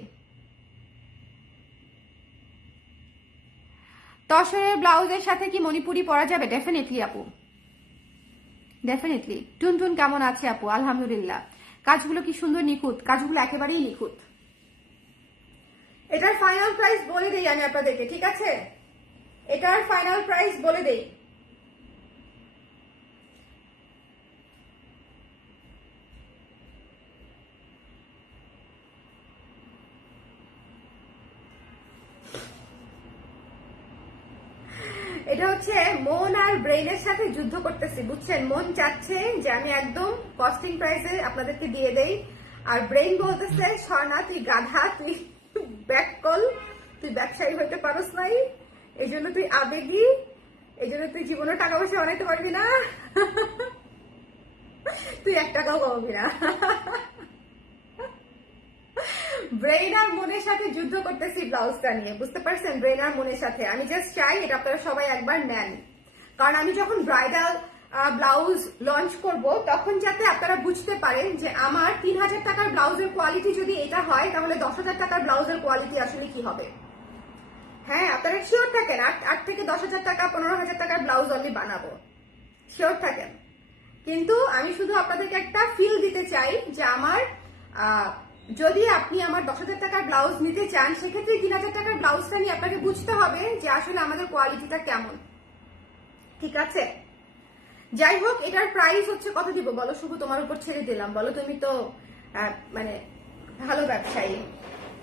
তসরের ব্লাউজের সাথে কি মণিপুরি পরা যাবে? ডেফিনেটলি আপু, ডেফিনেটলি। টুনটুন কেমন আছে আপু? আলহামদুলিল্লাহ। কাজগুলো কি সুন্দর, নিখুঁত, কাজগুলো একেবারেই নিখুঁত। এটার ফাইনাল প্রাইস বলে দেই আমি আপনাদেরকে, ঠিক আছে? এটার ফাইনাল প্রাইস বলে দেই। এটা হচ্ছে মন আর ব্রেইনের সাথে যুদ্ধ করতেছি, বুঝছেন? মন চাচ্ছে যে আমি একদম কস্টিং প্রাইসে আপনাদেরকে দিয়ে দেই, আর ব্রেইন বলতেছে স্বর্ণা তুই গাধা, তুই ব্যাক কল, তুই ব্যবসায়ী হইতে পারস নাই, এই জন্য তুই আবেগী, এই জন্য তুই জীবনে টাকা পয়সা বানাইতে পারবি না, তুই 1 টাকাও পাবি না। ব্রেইন আর মনের সাথে যুদ্ধ করতেছি ব্লাউজটা নিয়ে, বুঝতে পারছেন? ব্রেইন আর মনের সাথে। আমি জাস্ট চাই এটা আপনারা সবাই একবার নেন, কারণ আমি যখন ব্রাইডাল ব্লাউজ লঞ্চ করব তখন যাতে আপনারা বুঝতে পারেন যে আমার 3000 টাকার ব্লাউজের কোয়ালিটি যদি এটা হয়, তাহলে 10,000 টাকার ব্লাউজের কোয়ালিটি আসলে কি হবে। হ্যাঁ, আপনারা শিওর থাকেন 8 থেকে 10,000 টাকা, 15,000 টাকার ব্লাউজ আমি বানাবো, শিওর থাকেন। কিন্তু আমি শুধু আপনাদেরকে একটা ফিল দিতে চাই যে আমার যদি আপনি আমার 10,000 টাকার ব্লাউজ নিতে চান, সেক্ষেত্রে 3,000 টাকার ব্লাউজটা নিয়ে আপনাকে বুঝতে হবে যে আসলে আমাদের কোয়ালিটিটা কেমন, ঠিক আছে? যাই হোক, এটার প্রাইস হচ্ছে কত দিব বলো? শুভ তোমার উপর ছেড়ে দিলাম, বলো। তুমি তো মানে ভালো ব্যবসায়ী,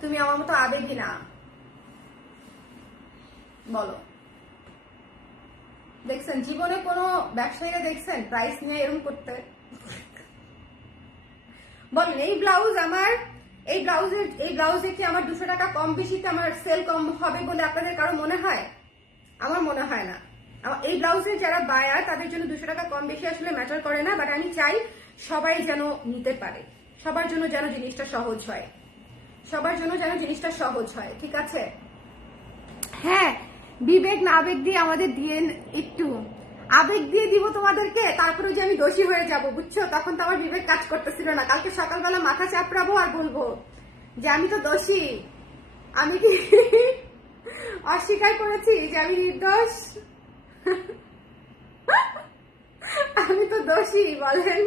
তুমি আমার মতো আবেগী না, বলো। দেখছেন জীবনে কোনো ব্যবসায়ীরা দেখছেন প্রাইস নিয়ে এরকম করতে? বলেন, এই ব্লাউজ আমার, এই ব্লাউজে কি আমার 200 টাকা কম বেশিতে আমার সেল কম হবে বলে আপনাদের কারো মনে হয়? আমার মনে হয় না। এই ব্লাউজের যারা বায়ার তাদের জন্য 200 টাকা কম বেশি আসলে ম্যাটার করে না। বাট আমি চাই সবাই যেন নিতে পারে, সবার জন্য যেন জিনিসটা সহজ হয়, সবার জন্য যেন জিনিসটা সহজ হয়, ঠিক আছে? হ্যাঁ, বিবেক না আবেগ দিয়ে আমাদের দিয়ে, একটু আবেগ দিয়ে দিব তোমাদেরকে, তারপরে যে আমি দোষী হয়ে যাব, বুঝছো? তখন তো আমার বিবেক কাজ করতেছিল না। কালকে সকালবেলা মাথা চাপড়াবো আর বলবো যে আমি তো দোষী। আমি কি অস্বীকার করেছি যে আমি নির্দোষ? আমি তো দোষী, বলেন।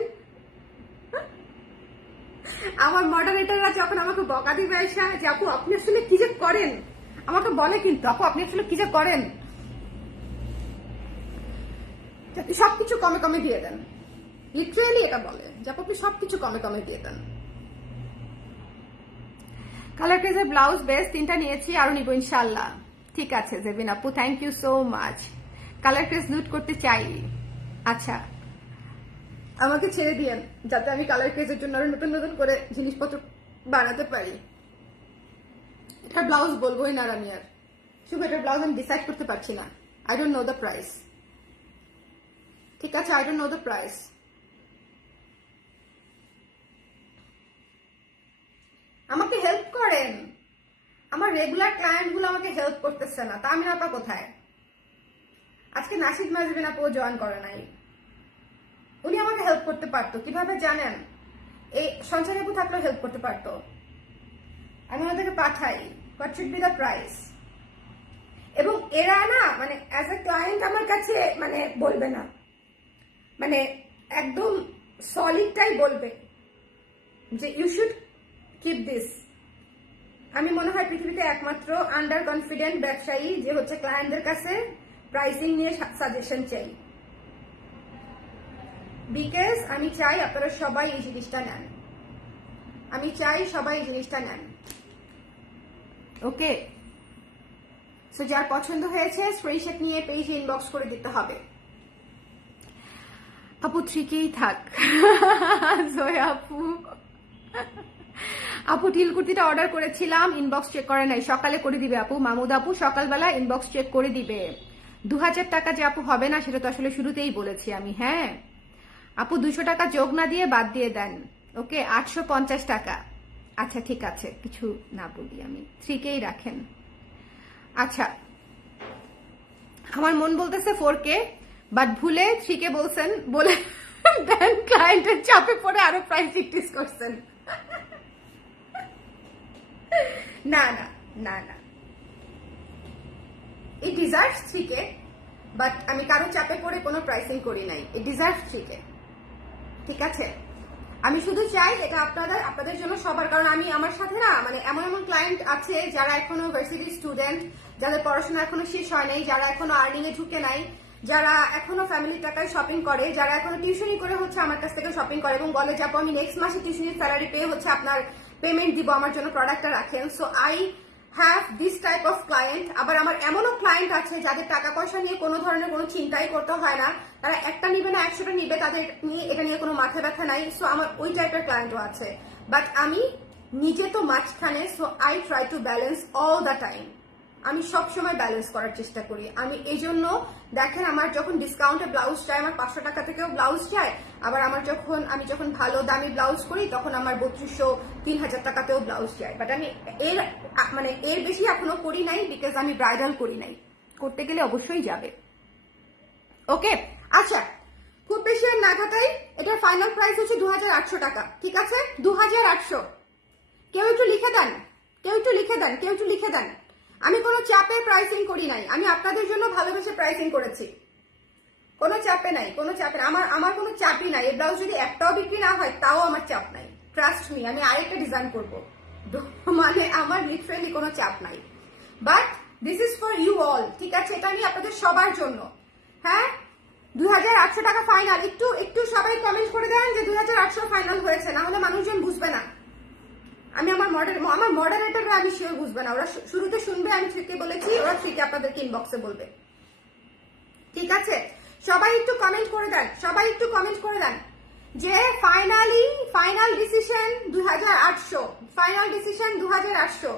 আমার মডারেটররা যখন আমাকে বকা দিবে আয়সা যে আপু আপনি আসলে কি যে করেন, আমাকে বলে কিন্তু আপু আপনি আসলে কি যে করেন, সবকিছু কমে কমে দিয়ে দেন। লিটারেলি এটা বলে যে আপু আপনি সবকিছু কমে কমে দিয়ে দেন। কালার কেজের ব্লাউজ বেস্ট, 3টা নিয়েছি, আরো নিবো ইনশাল্লাহ। ঠিক আছে জেবিন আপু, thank you so much. Colour cage লুট করতে চাই, আচ্ছা আমাকে ছেড়ে দিয়েন যাতে আমি কালার কেজের জন্য আরো নতুন নতুন করে জিনিসপত্র বানাতে পারি। এটা ব্লাউজ বলবোই না আমি আর, শুধু এটার ব্লাউজ আমি ডিসাইড করতে পারছি না। I don't know the price, ঠিক আছে? I don't know the price. আমাকে হেল্প করেন, আমার রেগুলার ক্লায়েন্ট গুলো আমাকে হেল্প করতেছে না। তামিন আপা কোথায়? আজকে নাসিদ মাজবিন আপু জয়েন করে নাই, উনি আমাকে হেল্প করতে পারতো। কিভাবে জানেন? এই সঞ্চারী আপু থাকলেও হেল্প করতে পারতো। আমি ওদেরকে পাঠাই, what should be the price. এবং এরা না মানে অ্যাজ এ ক্লায়েন্ট আমার কাছে মানে বলবে না, মানে একদম সলিডটাই বলবে যে ইউ শুড কিপ দিস। আমি মনে হয় পৃথিবীতে একমাত্র আন্ডার কনফিডেন্ট ব্যবসায়ী যে হচ্ছে ক্লায়েন্টদের কাছে প্রাইসিং নিয়ে সাজেশন চাই, বিকজ আমি চাই আপনারা সবাই এই জিনিসটা নেন, আমি চাই সবাই এই জিনিসটা নেন। ওকে, সো যার পছন্দ হয়েছে স্ক্রিনশট নিয়ে পেজে ইনবক্স করে দিতে হবে। আপু ঠিকই থাক। জয়া আপু, আপু টিল কুর্তিটা অর্ডার করেছিলাম, ইনবক্স চেক করে নাই, সকালে করে দিবে আপু। মামুদ আপু সকালবেলা ইনবক্স চেক করে দিবে। 2000 টাকা যে আপু হবে না সেটা তো আসলে শুরুতেই বলেছি আমি। হ্যাঁ আপু 200 টাকা যোগ না দিয়ে বাদ দিয়ে দেন। ওকে 850 টাকা। আচ্ছা ঠিক আছে, কিছু না বলি আমি, 3K রাখেন। আচ্ছা আমার মন বলতেছে 4K, বাট ভুলে 3K বলছেন বলে দেন ক্লায়েন্টের চাপে পড়ে আরো প্রাইস ডিক্রিজ করছেন। না না না না, ইট ডিজার্ভস 3K, বাট আমি কারো চাপে পড়ে কোনো প্রাইসিং করি নাই। ইট ডিজার্ভস 3K, ঠিক আছে? আমি শুধু চাই এটা আপনাদের জন্য সবার, কারণ আমি আমার সাথে না মানে এমন এমন ক্লায়েন্ট আছে যারা এখনো ভার্সিটি স্টুডেন্ট, যাদের পড়াশোনা এখনো শেষ হয় নাই, যারা এখনো আর্নিং এ ঢুকে নাই, যারা এখনো ফ্যামিলির টাকায় শপিং করে, যারা এখনো টিউশনি করে হচ্ছে আমার কাছ থেকে শপিং করে এবং বলে যাবো আমি নেক্সট মাসে টিউশনির স্যালারি পেয়ে হচ্ছে আপনার পেমেন্ট দিব, আমার জন্য প্রোডাক্টটা রাখেন। So I have this type of client. আবার আমার এমনও ক্লায়েন্ট আছে যাদের টাকা পয়সা নিয়ে কোনো ধরনের কোনো চিন্তাই করতে হয় না, তারা একটা নিবে না 100টা নিবে, তাদের নিয়ে এটা নিয়ে কোনো মাথা ব্যথা নাই। সো আমার ওই টাইপের ক্লায়েন্টও আছে, বাট আমি নিজে তো মাঝখানে, so I try to balance all the time. আমি সবসময় ব্যালেন্স করার চেষ্টা করি। আমি এই জন্য দেখেন আমার যখন ডিসকাউন্টে ব্লাউজ চাই আমার 500 টাকা থেকেও ব্লাউজ চাই, আবার আমি যখন ভালো দামি ব্লাউজ করি তখন আমার 3200-3000 টাকাতেও ব্লাউজ চাই। বাট আমি এর বেশি এখনো করি নাই, বিকজ আমি ব্রাইডাল করি নাই। করতে গেলে অবশ্যই যাবে। ওকে আচ্ছা, খুব বেশি আর না থাকাই, এটার ফাইনাল প্রাইস হচ্ছে 2800 টাকা, ঠিক আছে? 2800। কেউ একটু লিখে দেন, কেউ একটু লিখে দেন, কেউ একটু লিখে দেন। আমি কোনো চাপে প্রাইসিং করি নাই, আমি আপনাদের জন্য ভালোবেসে প্রাইসিং করেছি। কোনো চাপে নাই, কোনো চাপে নাই, আমার কোনো চাপই নাই। এই ব্লাউজ যদি একটাও বিক্রি না হয় তাও আমার চাপ নাই, ট্রাস্ট মি। আমি আরেকটা ডিজাইন করবো, মানে আমার লিটারেলি কোনো চাপ নাই। But this is for you all, ঠিক আছে? এটা আমি আপনাদের সবার জন্য। হ্যাঁ 2800 টাকা ফাইনাল। একটু সবাই কমেন্ট করে দেন যে 2800 ফাইনাল হয়েছে, না হলে মানুষজন বুঝবে না। আমি আমার মডারেটররা আমি শিওর বুঝবে না, ওরা শুরুতে শুনবে আমি 3K বলেছি, ওরা 3K আপনাদেরকে ইনবক্সে বলবে, ঠিক আছে? সবাই একটু কমেন্ট করে দেন, সবাই একটু কমেন্ট করে দেন যে final decision 2800, final decision 2800।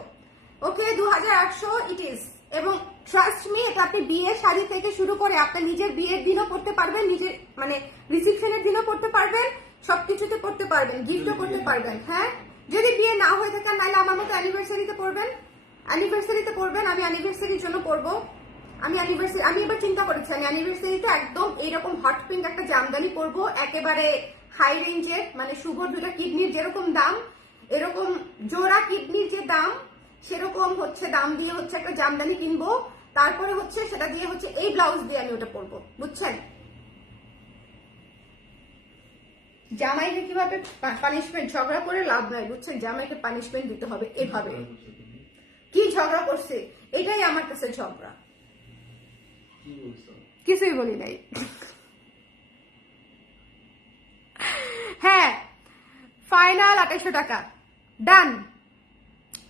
Okay 2800 it is. এবং ট্রাস্ট মি, এটা আপনি বিয়ের শাড়ি থেকে শুরু করে আপনার নিজের বিয়ের দিনও পড়তে পারবেন, নিজের মানে রিসেপশনের দিনও পড়তে পারবেন, সবকিছুতে পড়তে পারবেন, গিফটও করতে পারবেন। হ্যাঁ যদি বিয়ে না হয়ে থাকে, নাহলে আমার মতো অ্যানিভার্সারিতে পড়বেন, অ্যানিভার্সারিতে পড়বেন। আমি অ্যানিভার্সারির জন্য পড়বো। আমি এবার চিন্তা করেছি আমি অ্যানিভার্সারিতে একদম এইরকম হট পিঙ্ক একটা জামদানি পরবো, একেবারে হাই রেঞ্জের, মানে শুভর দুটা কিডনির যেরকম দাম, এরকম জোড়া কিডনির যে দাম সেরকম হচ্ছে দাম দিয়ে হচ্ছে একটা জামদানি কিনবো, তারপরে হচ্ছে সেটা দিয়ে হচ্ছে এই ব্লাউজ দিয়ে আমি ওটা পরবো, বুঝছেন? জামাইকে কিভাবে পানিশমেন্ট, ঝগড়া করে লাভ নাই, বুঝছেন? জামাইকে পানিশমেন্ট দিতে হবে এভাবে। কি ঝগড়া করছে? এটাই আমার কাছে ঝগড়া, কিছুই বলি নাই। হ্যাঁ ফাইনাল 2800 টাকা ডান।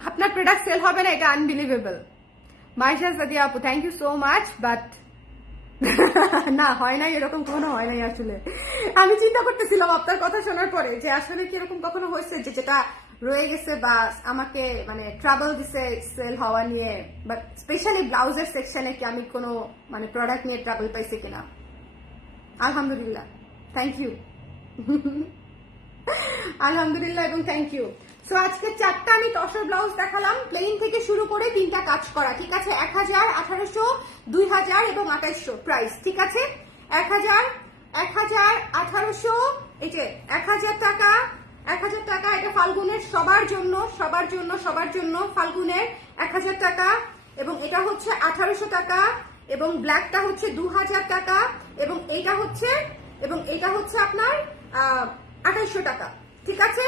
আপনার প্রোডাক্ট সেল হবে না, এটা আনবিলিভেবল। মাইশা সাদিয়া আপু thank you so much, but না হয় নাই, এরকম কখনো হয় নাই। আসলে আমি চিন্তা করতেছিলাম আপনার কথা শোনার পরে যে আসলে কি এরকম কখনো হয়েছে যে যেটা রয়ে গেছে বা আমাকে মানে ট্রাবল দিছে সেল হওয়া নিয়ে, বাট স্পেশালি ব্লাউজের সেকশনে কি আমি কোনো মানে প্রোডাক্ট নিয়ে ট্রাবল পাইছি কিনা। আলহামদুলিল্লাহ, থ্যাংক ইউ। আলহামদুলিল্লাহ এবং থ্যাংক ইউ। সো আজকে 4টা আমি টসর ব্লাউজ দেখালাম, প্লেন থেকে শুরু করে 3টা কাজ করা, ঠিক আছে? 1000, 1800, 2000 এবং 2800 প্রাইস, ঠিক আছে? 1000, 1800, এই যে 1000 টাকা, 1000 টাকা। এটা ফাল্গুনের সবার জন্য, সবার জন্য, সবার জন্য ফাল্গুনের 1000 টাকা। এবং এটা হচ্ছে 1800 টাকা, এবং ব্ল্যাকটা হচ্ছে 2000 টাকা, এবং এটা হচ্ছে আপনার 2800 টাকা, ঠিক আছে?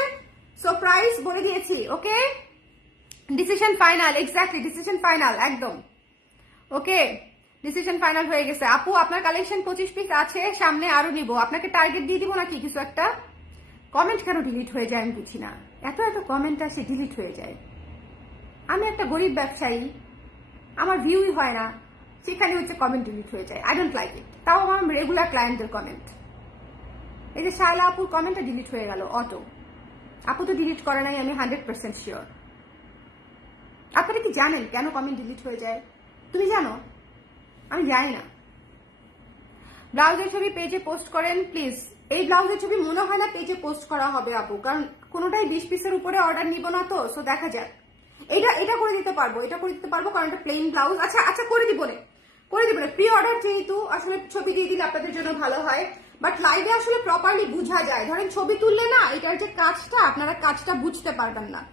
সো প্রাইস বলে দিয়েছি, okay? Decision final, exactly decision final, একদম ওকে। ডিসিশন ফাইনাল হয়ে গেছে। আপু আপনার কালেকশন 25 পিস আছে, সামনে আরো নিব। আপনাকে টার্গেট দিয়ে দিব নাকি কিছু একটা? কমেন্ট কেন ডিলিট হয়ে যায় আমি বুঝি না, এত এত কমেন্ট আসে ডিলিট হয়ে যায়। আমি একটা গরিব ব্যবসায়ী, আমার ভিউই হয় না, সেখানে হচ্ছে কমেন্ট ডিলিট হয়ে যায়। I don't like it. তাও আমার রেগুলার ক্লায়েন্টদের কমেন্ট। এই যে শায়লা আপুর কমেন্টটা ডিলিট হয়ে গেল অটো। আপু তো ডিলিট করে নাই, আমি 100% শিওর। আপনারা কি জানেন কেন কমেন্ট ডিলিট হয়ে যায়? তুমি জানো? আমি জানি না। ব্লাউজের ছবি পেজে পোস্ট করেন প্লিজ। এই ব্লাউজের ছবি মনে হয় না পেজে পোস্ট করা হবে আপু, কারণ কোনোটাই 20 পিসের উপরে অর্ডার নিব না তো, সো দেখা যাক। এটা করে দিতে পারবো, কারণ এটা প্লেন ব্লাউজ। আচ্ছা করে দিব না। প্রি অর্ডার যেহেতু আসলে ছবি দিয়ে দিলে আপনাদের জন্য ভালো হয়, বাট লাইভে আসলে প্রপারলি বোঝা যায়। ধরেন ছবি তুললে না, এটার যে কাজটা আপনারা কাজটা বুঝতে পারবেন না।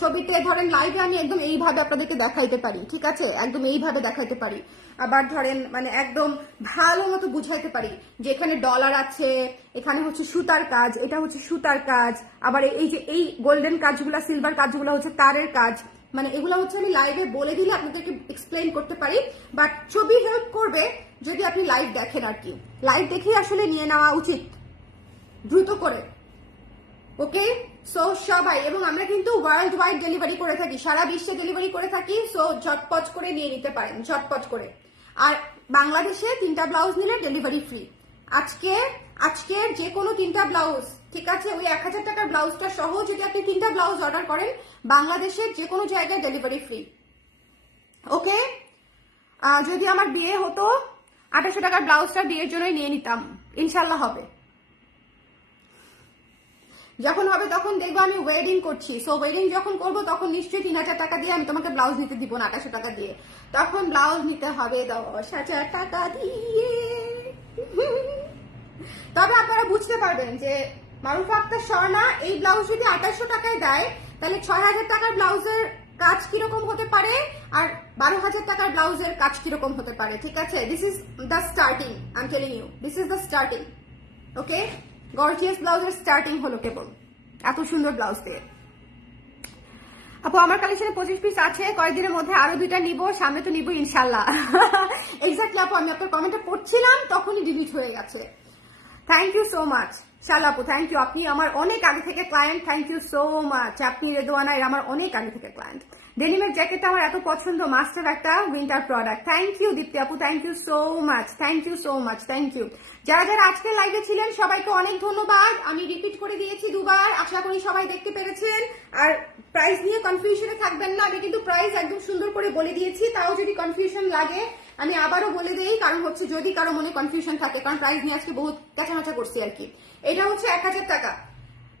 ছবিতে ধরেন লাইভে আমি একদম এইভাবে আপনাদেরকে দেখাইতে পারি, ঠিক আছে, একদম এইভাবে দেখাইতে পারি। আবার ধরেন মানে একদম ভালো মতো বুঝাইতে পারি যে এখানে ডলার আছে, এখানে হচ্ছে সুতার কাজ, এটা হচ্ছে সুতার কাজ, আবার এই যে এই গোল্ডেন কাজগুলা, সিলভার কাজগুলো হচ্ছে তারের কাজ। মানে এগুলো হচ্ছে আমি লাইভে বলে দিলে আপনাদেরকে এক্সপ্লেইন করতে পারি, বাট ছবি হেল্প করবে যদি আপনি লাইভ দেখেন আর কি। লাইভ দেখেই আসলে নিয়ে নেওয়া উচিত দ্রুত করে, ওকে? সো সবাই, এবং আমরা কিন্তু ওয়ার্ল্ড ওয়াইড ডেলিভারি করে থাকি, সারা বিশ্বে ডেলিভারি করে থাকি। সো ঝটপট করে নিয়ে নিতে পারেন, ঝটপট করে। আর বাংলাদেশে 3টা ব্লাউজ নিলে ডেলিভারি ফ্রি। আজকের যে কোনো 3টা ব্লাউজ, ঠিক আছে, ওই 1000 টাকার ব্লাউজটা সহ যদি আপনি 3টা ব্লাউজ অর্ডার করেন, বাংলাদেশের যে কোনো জায়গায় ডেলিভারি ফ্রি, ওকে? যদি আমার বিয়ে হতো 2800 টাকার ব্লাউজটা বিয়ের জন্যই নিয়ে নিতাম, ইনশাল্লাহ হবে। যখন হবে তখন দেখবো আমি ওয়েডিং করছি, সো ওয়েডিং যখন করবো তখন নিশ্চয়ই 3000 টাকা দিয়ে আমি তোমাকে ব্লাউজ নিতে দিব না 2800 টাকা দিয়ে, তখন ব্লাউজ নিতে হবে 10,000 টাকা দিয়ে। তবে আপনারা বুঝতে পারবেন যে মারুফা আক্তার স্বর্ণা এই ব্লাউজ যদি 2800 টাকায় দেয়, তাহলে 6000 টাকার ব্লাউজের কাজ কিরকম হতে পারে আর 12,000 টাকার ব্লাউজের কাজ কিরকম হতে পারে, ঠিক আছে? This is the starting, I am telling you, this is the starting, okay? Gorgeous ব্লাউজের স্টার্টিং হলো কেবল এত সুন্দর ব্লাউজ দিয়ে। আপু আমার কালেকশনে 25 পিস আছে, কয়েকদিনের মধ্যে আরো 2টা নিব, সামনে তো নিব ইনশাল্লাহ। এক্স্যাক্টলি আপু, আমি আপনার কমেন্টটা পড়ছিলাম তখনই ডিলিট হয়ে গেছে। থ্যাংক ইউ সো মাচ শালা আপু, থ্যাংক ইউ। আপনি আমার অনেক আগে থেকে client, thank you so much. আপনি রেদওয়ানা এর আমার অনেক আগে থেকে ক্লায়েন্ট। ডেনিমের জ্যাকেটটা আমার এত পছন্দ, মাস্টার একটা winter product. Thank you Dipti আপু, thank you so much, thank you so much, thank you. যারা যারা আজকে লাইভে ছিলেন সবাইকে অনেক ধন্যবাদ। আমি রিপিট করে দিয়েছি 2বার, আশা করি সবাই দেখতে পেরেছেন। আর প্রাইস নিয়ে কনফিউশনে থাকবেন না, আমি কিন্তু প্রাইস একদম সুন্দর করে বলে দিয়েছি। তাও যদি কনফিউশন লাগে আমি আবারও বলে দেই, কারণ হচ্ছে যদি কারো মনে কনফিউশন থাকে, কারণ প্রাইস নিয়ে আজকে বহুত কাঁচামাচা করছি আর কি। এটা হচ্ছে 1000 টাকা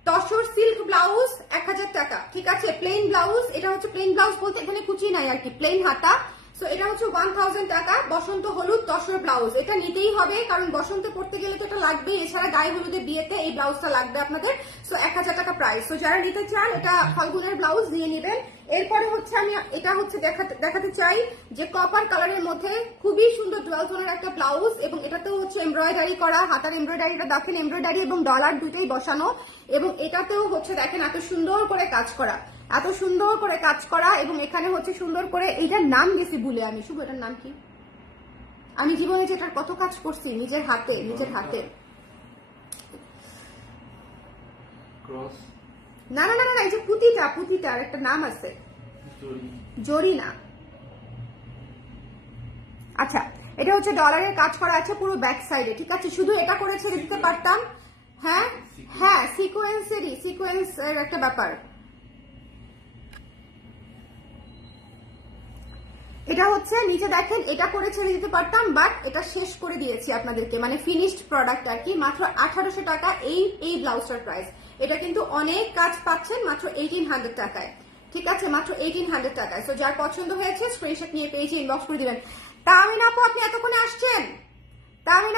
তসর সিল্ক ব্লাউজ, 1000 টাকা, ঠিক আছে? প্লেন ব্লাউজ, এটা হচ্ছে প্লেন ব্লাউজ বলতে এখানে কুচি নাই আর কি, প্লেন হাতা। সো এটা হচ্ছে 1000 টাকা বসন্ত হলুদ তসর ব্লাউজ। এটা নিতেই হবে, কারণ বসন্ত পড়তে গেলে তো এটা লাগবেই, এছাড়া গায়ে হলুদের বিয়েতে এই ব্লাউজটা লাগবে আপনাদের। সো 1000 টাকা প্রাইস। সো যারা নিতে চান এটা ফাল্গুনের ব্লাউজ নিয়ে নেবেন। এরপরে হচ্ছে আমি এটা হচ্ছে দেখাতে চাই যে কপার কালারের মধ্যে খুবই সুন্দর ডুয়াল টোনের একটা ব্লাউজ, এবং এটাতেও হচ্ছে এমব্রয়ডারি করা, হাতার এমব্রয়ডারিটা দেখেন, এমব্রয়ডারি এবং ডলার দুটোই বসানো, এবং এটাতেও হচ্ছে দেখেন এত সুন্দর করে কাজ করা, এত সুন্দর করে কাজ করা। এবং এখানে হচ্ছে সুন্দর করে, এইটার নাম গেছি ভুলে আমি, শুভ এটার নাম কি? আমি জীবনে যেটার কত কাজ করছি নিজের হাতে, ক্রস, না না না না, এই যে পুঁতিটার একটা নাম আছে, জরি না। আচ্ছা, এটা হচ্ছে ডলারের কাজ করা আছে পুরো ব্যাক সাইডে, ঠিক আছে? শুধু এটা করে ছেড়ে দিতে পারতাম। হ্যাঁ হ্যাঁ, সিকোয়েন্সের একটা ব্যাপার। এটা হচ্ছে নিচে দেখেন, এটা করে ছেড়ে দিতে পারতাম, বাট এটা শেষ করে দিয়েছি আপনাদেরকে, মানে ফিনিশড প্রোডাক্ট আর কি। মাত্র 1800 টাকা এই ব্লাউজটার প্রাইস। এটা কিন্তু অনেক কাজ পাচ্ছেন মাত্র 1800 টাকায়, ঠিক আছে? মাত্র 1800 টাকায়। সো যার পছন্দ হয়েছে স্ক্রিনশট নিয়ে পেজে ইনবক্স করে দিবেন। তামিন আপু আপনি এতক্ষণে আসছেন? তামিন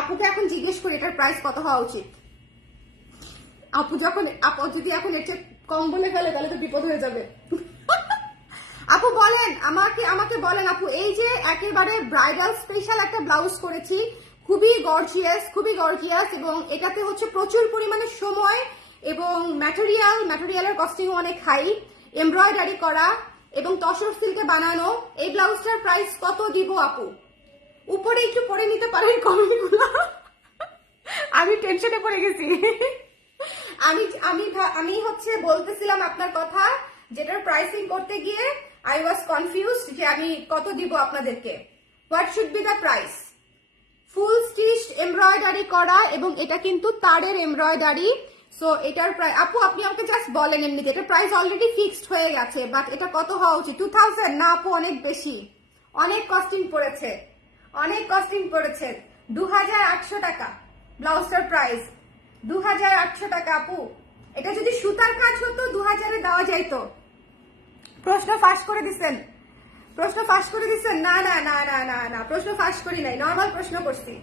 আপুকে এখন জিজ্ঞেস করি এটার প্রাইস কত হওয়া উচিত। আপু যদি এখন এর চেয়ে কম বলে ফেলে তাহলে তো বিপদ হয়ে যাবে। আপু বলেন, আমাকে বলেন আপু, এই যে একেবারে ব্রাইডাল স্পেশাল একটা ব্লাউজ করেছি, খুবই গর্জিয়াস, এবং এটাতে হচ্ছে প্রচুর পরিমাণে সময় এবং ম্যাটেরিয়ালের কস্টিং অনেক হাই, এমব্রয়ডারি করা এবং তসর সিল্কে বানানো। এই ব্লাউজটার প্রাইস কত দিব আপু? উপরে একটু পরে নিতে পারেন কমেন্টগুলো। আমি টেনশনে পড়ে গেছি। আমি হচ্ছে বলতেছিলাম আপনার কথা, যেটার প্রাইসিং করতে গিয়ে আই ওয়াজ কনফিউজড যে আমি কত দিব আপনাদেরকে। What should be the price? Full stitch embroidery করা এবং এটা কিন্তু তারের এমব্রয়ডারি। সো এটার প্রাইস আপু আপনি আমাকে জাস্ট বলেন এমনিতে, এটা প্রাইস অলরেডি ফিক্সড হয়ে গেছে, বাট এটা কত হওয়া উচিত? 2000 না আপু, অনেক বেশি, অনেক কস্টিং পড়েছে, অনেক কস্টিং পড়েছে। 2800 টাকা ব্লাউজটার প্রাইস, 2800 টাকা আপু। এটা যদি সুতার কাজ হতো 2000-এ দেওয়া যাইতো। প্রশ্ন ফাঁস করে দিচ্ছেন, প্রশ্ন ফাঁস করে দিচ্ছেন। না না না না না না, প্রশ্ন ফাঁস করি নাই, নর্মাল প্রশ্ন করছি,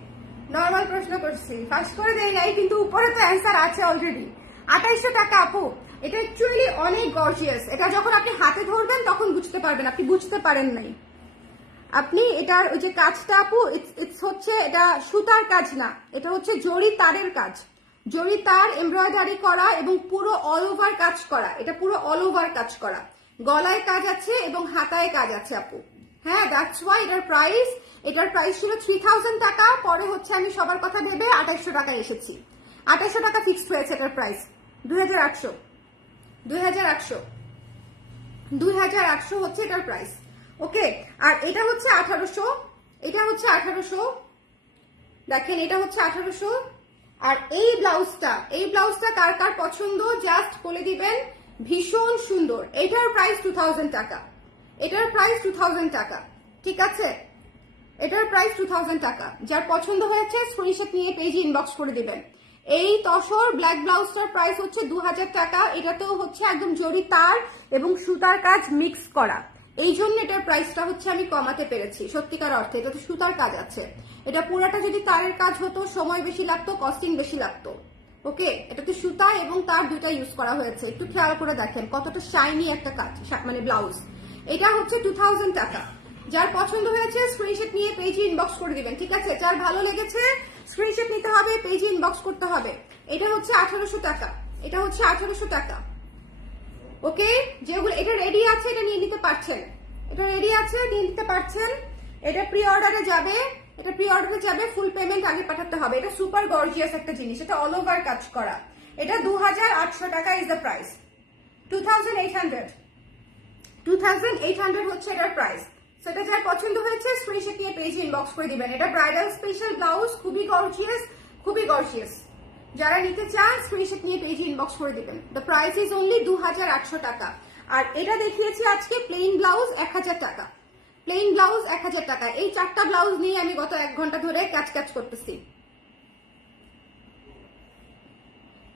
নর্মাল প্রশ্ন করছি, ফাঁস করে দেই নাই, কিন্তু উপরে তো অ্যান্সার আছে অলরেডি। 2800 টাকা আপু। এটা অ্যাকচুয়ালি অনেক গর্জিয়াস। এটা যখন আপনি হাতে ধরবেন তখন বুঝতে পারবেন, আপনি বুঝতে পারেন নাই। আপনি এটার ওই যে কাজটা আপু, ইটস হচ্ছে এটা সুতার কাজ না, এটা হচ্ছে জরি তারের কাজ, জরি তার এমব্রয়ডারি করা এবং পুরো অল ওভার কাজ করা। এটা পুরো অল ওভার কাজ করা, গলায় কাজ আছে এবং হাতায় কাজ আছে আপু। হ্যাঁ, দ্যাটস ওয়াই এটার প্রাইস ছিল 3000 টাকা। পরে হচ্ছে আমি সবার কথা ভেবে 2800 টাকায় এসেছি। 2800 টাকা ফিক্সড হয়েছে এটার প্রাইস। 2800 হচ্ছে এটার প্রাইস। ওকে, আর এটা হচ্ছে 1800, এটা হচ্ছে 1800, দেখেন এটা হচ্ছে 1800। আর এই ব্লাউজটা কার কার পছন্দ জাস্ট বলে দিবেন, ভীষণ সুন্দর। এটার প্রাইস 2000 টাকা, এটার প্রাইস 2000 টাকা, ঠিক আছে? এটার প্রাইস 2000 টাকা। যার পছন্দ হয়েছে স্ক্রিনশট নিয়ে পেজে ইনবক্স করে দিবেন। এই তসর ব্ল্যাক ব্লাউজটার প্রাইস হচ্ছে 2000 টাকা। এটাতেও হচ্ছে একদম জরি তার এবং সুতার কাজ মিক্স করা, এই জন্য এটার প্রাইসটা হচ্ছে আমি কমাতে পেরেছি। সত্যিকার অর্থে এটাতে সুতার কাজ আছে। এটা পুরাটা যদি তারের কাজ হতো সময় বেশি লাগতো, কস্টিং বেশি লাগতো। ওকে, এটাতে সুতা এবং তার দুটা ইউজ করা হয়েছে। একটু খেয়াল করে দেখেন কতটা শাইনি একটা কাজ, মানে ব্লাউজ। এটা হচ্ছে 2000 টাকা। যার পছন্দ হয়েছে স্ক্রিনশট নিয়ে পেজে ইনবক্স করে দিবেন, ঠিক আছে? যার ভালো লেগেছে স্ক্রিনশট নিতে হবে, পেজে ইনবক্স করতে হবে। এটা হচ্ছে 1800 টাকা, এটা হচ্ছে 1800 টাকা। ওকে, যেগুলো এটা রেডি আছে এটা নিয়ে নিতে পারছেন, এটা রেডি আছে নিয়ে নিতে পারছেন। এটা প্রি অর্ডারে যাবে, এটা প্রি অর্ডারে যাবে, ফুল পেমেন্ট আগে পাঠাতে হবে। এটা সুপার গর্জিয়াস একটা জিনিস, এটা অল ওভার কাজ করা। এটা 2800 টাকা ইজ দ্য প্রাইস। 2800 হচ্ছে এটার প্রাইস। সেটা যার পছন্দ হয়েছে স্ক্রিনশট নিয়ে পেজে ইনবক্স করে দিবেন। এটা ব্রাইডাল স্পেশাল ব্লাউজ, খুবই গর্জিয়াস, খুবই গর্জিয়াস। যারা নিতে চান স্ক্রিনশট নিয়ে পেজে ইনবক্স করে দিবেন। দ্য প্রাইস ইজ অনলি 2800 টাকা। আর এটা দেখিয়েছি আজকে প্লেন ব্লাউজ 1000 টাকা, প্লেন ব্লাউজ 1000 টাকা। এই 4টা ব্লাউজ নিয়ে আমি গত 1 ঘন্টা ধরে ক্যাচ করতেছি।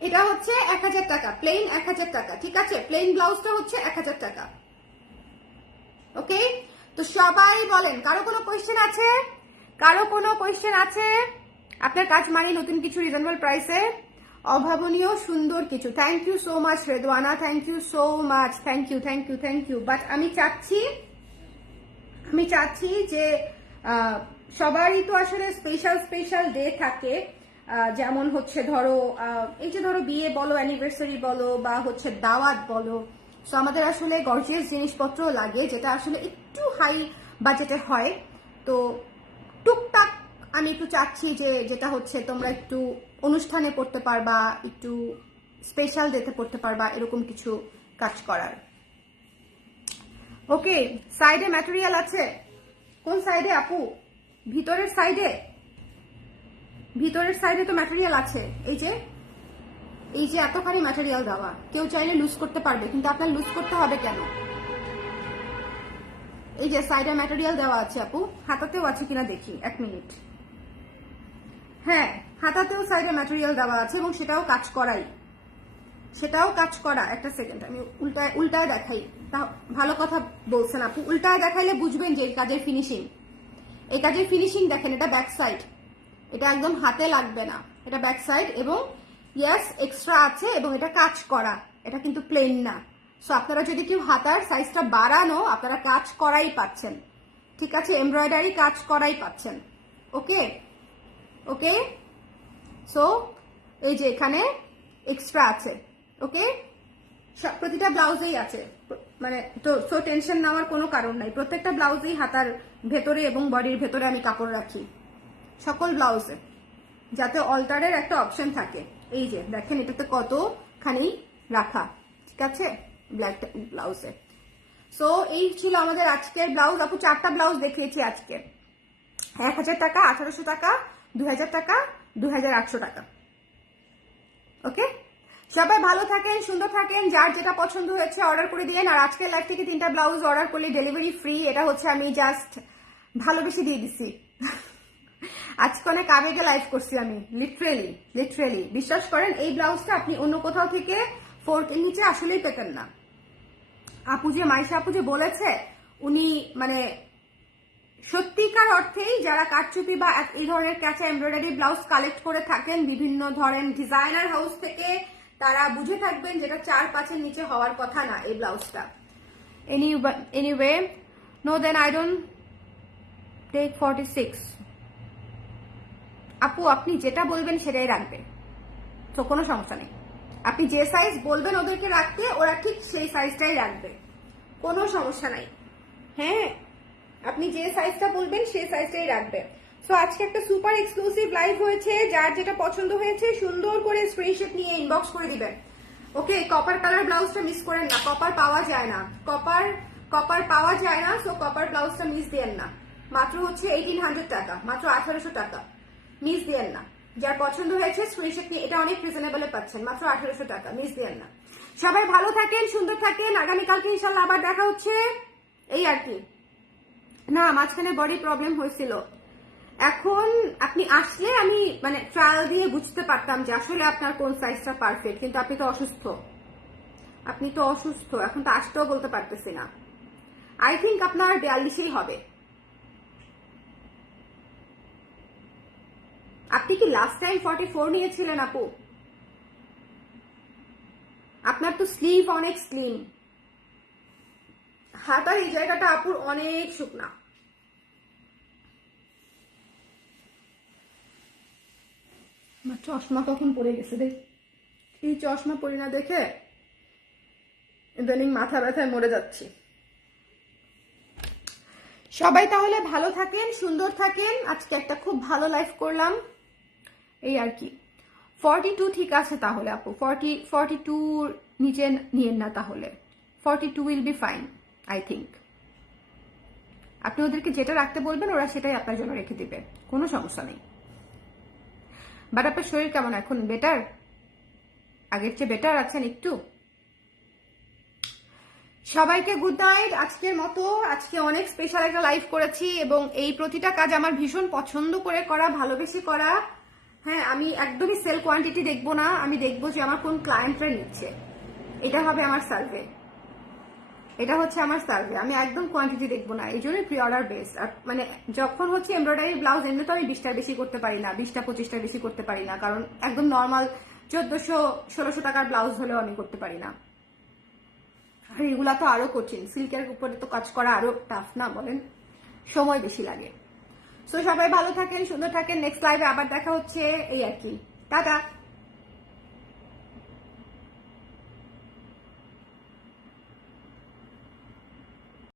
এটা হচ্ছে 1000 টাকা, প্লেন 1000 টাকা, ঠিক আছে? প্লেন ব্লাউজটা হচ্ছে 1000 টাকা। ওকে, তো সবাই বলেন, কারো কোনো কোয়েশ্চেন আছে? কারো কোনো কোয়েশ্চেন আছে? আপনার কাজ মানে নতুন কিছু রিজনেবল প্রাইসে, অভাবনীয় সুন্দর কিছু। Thank you so much Redwana, thank you so much, thank you thank you thank you. But আমি চাচ্ছি যে সবারই তো আসলে স্পেশাল ডে থাকে। যেমন হচ্ছে ধরো এই যে ধরো বিয়ে বলো, অ্যানিভার্সারি বলো, বা হচ্ছে দাওয়াত বলো। সো আমাদের আসলে গর্জিয়াস জিনিসপত্র লাগে, যেটা আসলে একটু হাই বাজেটে হয়। তো টুকটাক আমি একটু চাচ্ছি যে যেটা হচ্ছে তোমরা একটু অনুষ্ঠানে পড়তে পারবা, একটু স্পেশাল ডেতে পড়তে পারবা, এরকম কিছু কাজ করার। ওকে, সাইডে ম্যাটেরিয়াল আছে? কোন সাইডে আপু? ভিতরের সাইডে? ভিতরের সাইডে তো ম্যাটেরিয়াল আছে। এই যে এতখানি ম্যাটেরিয়াল দেওয়া, কেউ চাইলে লুজ করতে পারবে, কিন্তু আপনার লুজ করতে হবে কেন? এই যে সাইডে ম্যাটেরিয়াল দেওয়া আছে আপু, হাতাতেও আছে কিনা দেখি 1 মিনিট। হ্যাঁ, হাতাতেও সাইডে ম্যাটেরিয়াল দেওয়া আছে এবং সেটাও কাজ করা। একটা সেকেন্ড, আমি উল্টায় দেখাই। ভালো কথা বলছেন আপু, উল্টায় দেখাইলে বুঝবেন যে এই কাজের ফিনিশিং। এই কাজের ফিনিশিং দেখেন, এটা ব্যাক সাইড, এটা একদম হাতে লাগবে না, এটা ব্যাক সাইড এবং ইয়েস এক্সট্রা আছে এবং এটা কাজ করা, এটা কিন্তু প্লেন না। সো আপনারা যদি কেউ হাতার সাইজটা বাড়ানো, আপনারা কাজ করাই পাচ্ছেন, ঠিক আছে? এমব্রয়ডারি কাজ করাই পাচ্ছেন। ওকে ওকে, সো এই যে এখানে এক্সট্রা আছে, ওকে, প্রতিটা ব্লাউজেই আছে, মানে তো টেনশন নেওয়ার কোনো কারণ নাই। প্রত্যেকটা ব্লাউজেই হাতার ভেতরে এবং বডির ভেতরে আমি কাপড় রাখি সকল ব্লাউজে, যাতে অল্টারের একটা অপশন থাকে। এই যে দেখেন এটাতে কতখানি রাখা, ঠিক আছে, ব্ল্যাক ব্লাউজে। সো এই ছিল আমাদের আজকের ব্লাউজ। আপু 4টা ব্লাউজ দেখিয়েছি আজকে, 1000 টাকা, 1800 টাকা, 2000 টাকা, 2800 টাকা। ওকে, সবাই ভালো থাকেন, সুন্দর থাকেন, যার যেটা পছন্দ হয়েছে অর্ডার করে দিয়েন। আর আজকের লাইভ থেকে 3টা ব্লাউজ অর্ডার করলে ডেলিভারি ফ্রি। এটা হচ্ছে আমি জাস্ট ভালোবেসে দিয়ে দিছি। আজকে অনেক আবেগে লাইভ করছি আমি, লিটারেলি বিশ্বাস করেন এই ব্লাউজটা আপনি অন্য কোথাও থেকে 4K নিচে আসলেই পেতেন না। আপু যে মাইশা আপু যে বলেছে, উনি মানে সত্যিকার অর্থেই যারা কারচুপি বা এই ধরনের ক্যাচা এমব্রয়ডারি ব্লাউজ কালেক্ট করে থাকেন বিভিন্ন ধরনের ডিজাইনার হাউস থেকে, তারা বুঝে থাকবেন যেটা 4-5-এর নিচে হওয়ার কথা না এই ব্লাউজটা। Anyway, no then I don't take 46। আপু আপনি যেটা বলবেন সেটাই রাখবে, তো কোনো সমস্যা নেই। আপনি যে সাইজ বলবেন ওদেরকে রাখতে, ওরা ঠিক সেই সাইজটাই রাখবে, কোনো সমস্যা নাই। হ্যাঁ, আপনি যে সাইজটা বলবেন সেই সাইজটাই রাখবে। সো আজকে একটা সুপার এক্সক্লুসিভ লাইভ হয়েছে, যার যেটা পছন্দ হয়েছে সুন্দর করে স্ক্রিনশট নিয়ে ইনবক্স করে দিবেন। ওকে, কপার কালার ব্লাউজটা মিস করেন না, কপার পাওয়া যায় না, কপার পাওয়া যায় না। সো কপার ব্লাউজটা মিস দিয়েন না, মাত্র হচ্ছে 1800 টাকা, মাত্র 1800 টাকা, মিস দিয়েন না। যার পছন্দ হয়েছে স্ক্রিনশট নিয়ে, এটা অনেক রিজনেবলে পাচ্ছেন, মাত্র 1800 টাকা, মিস দিয়েন না। সবাই ভালো থাকেন, সুন্দর থাকেন, আগামীকালকে ইনশাল্লাহ আবার দেখা হচ্ছে। এই আর কি, না মাঝখানে বডি প্রবলেম হয়েছিল, এখন আপনি আসলে আমি মানে ট্রায়াল দিয়ে বুঝতে পারতাম যে আসলে আপনার কোন সাইজটা পারফেক্ট, কিন্তু আপনি তো অসুস্থ, এখন তো আসতেও বলতে পারতেছি না। আই থিঙ্ক আপনার 42-এই হবে। আপনি কি লাস্ট টাইম 44 নিয়েছিলেন আপু? আপনার তো স্লিভ অনেক স্লিম, হাতার এই জায়গাটা আপুর অনেক শুকনা। আমার চশমা কখন পড়ে গেছে দেখ, এই চশমা পরি না দেখে ইদানিং মাথা ব্যথায় মরে যাচ্ছি। সবাই তাহলে ভালো থাকেন, সুন্দর থাকেন। আজকে একটা খুব ভালো লাইভ করলাম, এই আর কি। 42 ঠিক আছে তাহলে আপু, 42 নিচে নিয়েন না তাহলে, 42 will be fine I think. আপনি ওদেরকে যেটা রাখতে বলবেন ওরা সেটাই আপনার জন্য রেখে দিবে, কোনো সমস্যা নেই। বাট আপনার শরীর কেমন এখন? বেটার? আগের চেয়ে বেটার আছেন একটু? সবাইকে গুড নাইট আজকের মতো। আজকে অনেক স্পেশাল একটা লাইভ করেছি এবং এই প্রতিটা কাজ আমার ভীষণ পছন্দ করে করা, ভালোবেসে করা। হ্যাঁ, আমি একদমই সেল কোয়ান্টিটি দেখবো না, আমি দেখবো যে আমার কোন ক্লায়েন্টরা নিচ্ছে, এটা হবে আমার সার্ভে, এটা হচ্ছে আমার সার্ভে। আমি একদম কোয়ান্টিটি দেখবো না, এই জন্যই প্রি অর্ডার বেস। মানে যখন হচ্ছে এমব্রয়ডারি ব্লাউজ, এমনি তো আমি 20টার বেশি করতে পারি না, 20-25টার বেশি করতে পারি না, কারণ একদম নর্মাল 1400-1600 টাকার ব্লাউজ হলেও আমি করতে পারি না। আর এগুলা তো আরো কঠিন, সিল্কের উপরে তো কাজ করা আরো টাফ না বলেন, সময় বেশি লাগে। সো সবাই ভালো থাকেন, সুন্দর থাকেন, নেক্সট লাইভে আবার দেখা হচ্ছে, এই আর কি। টাটা।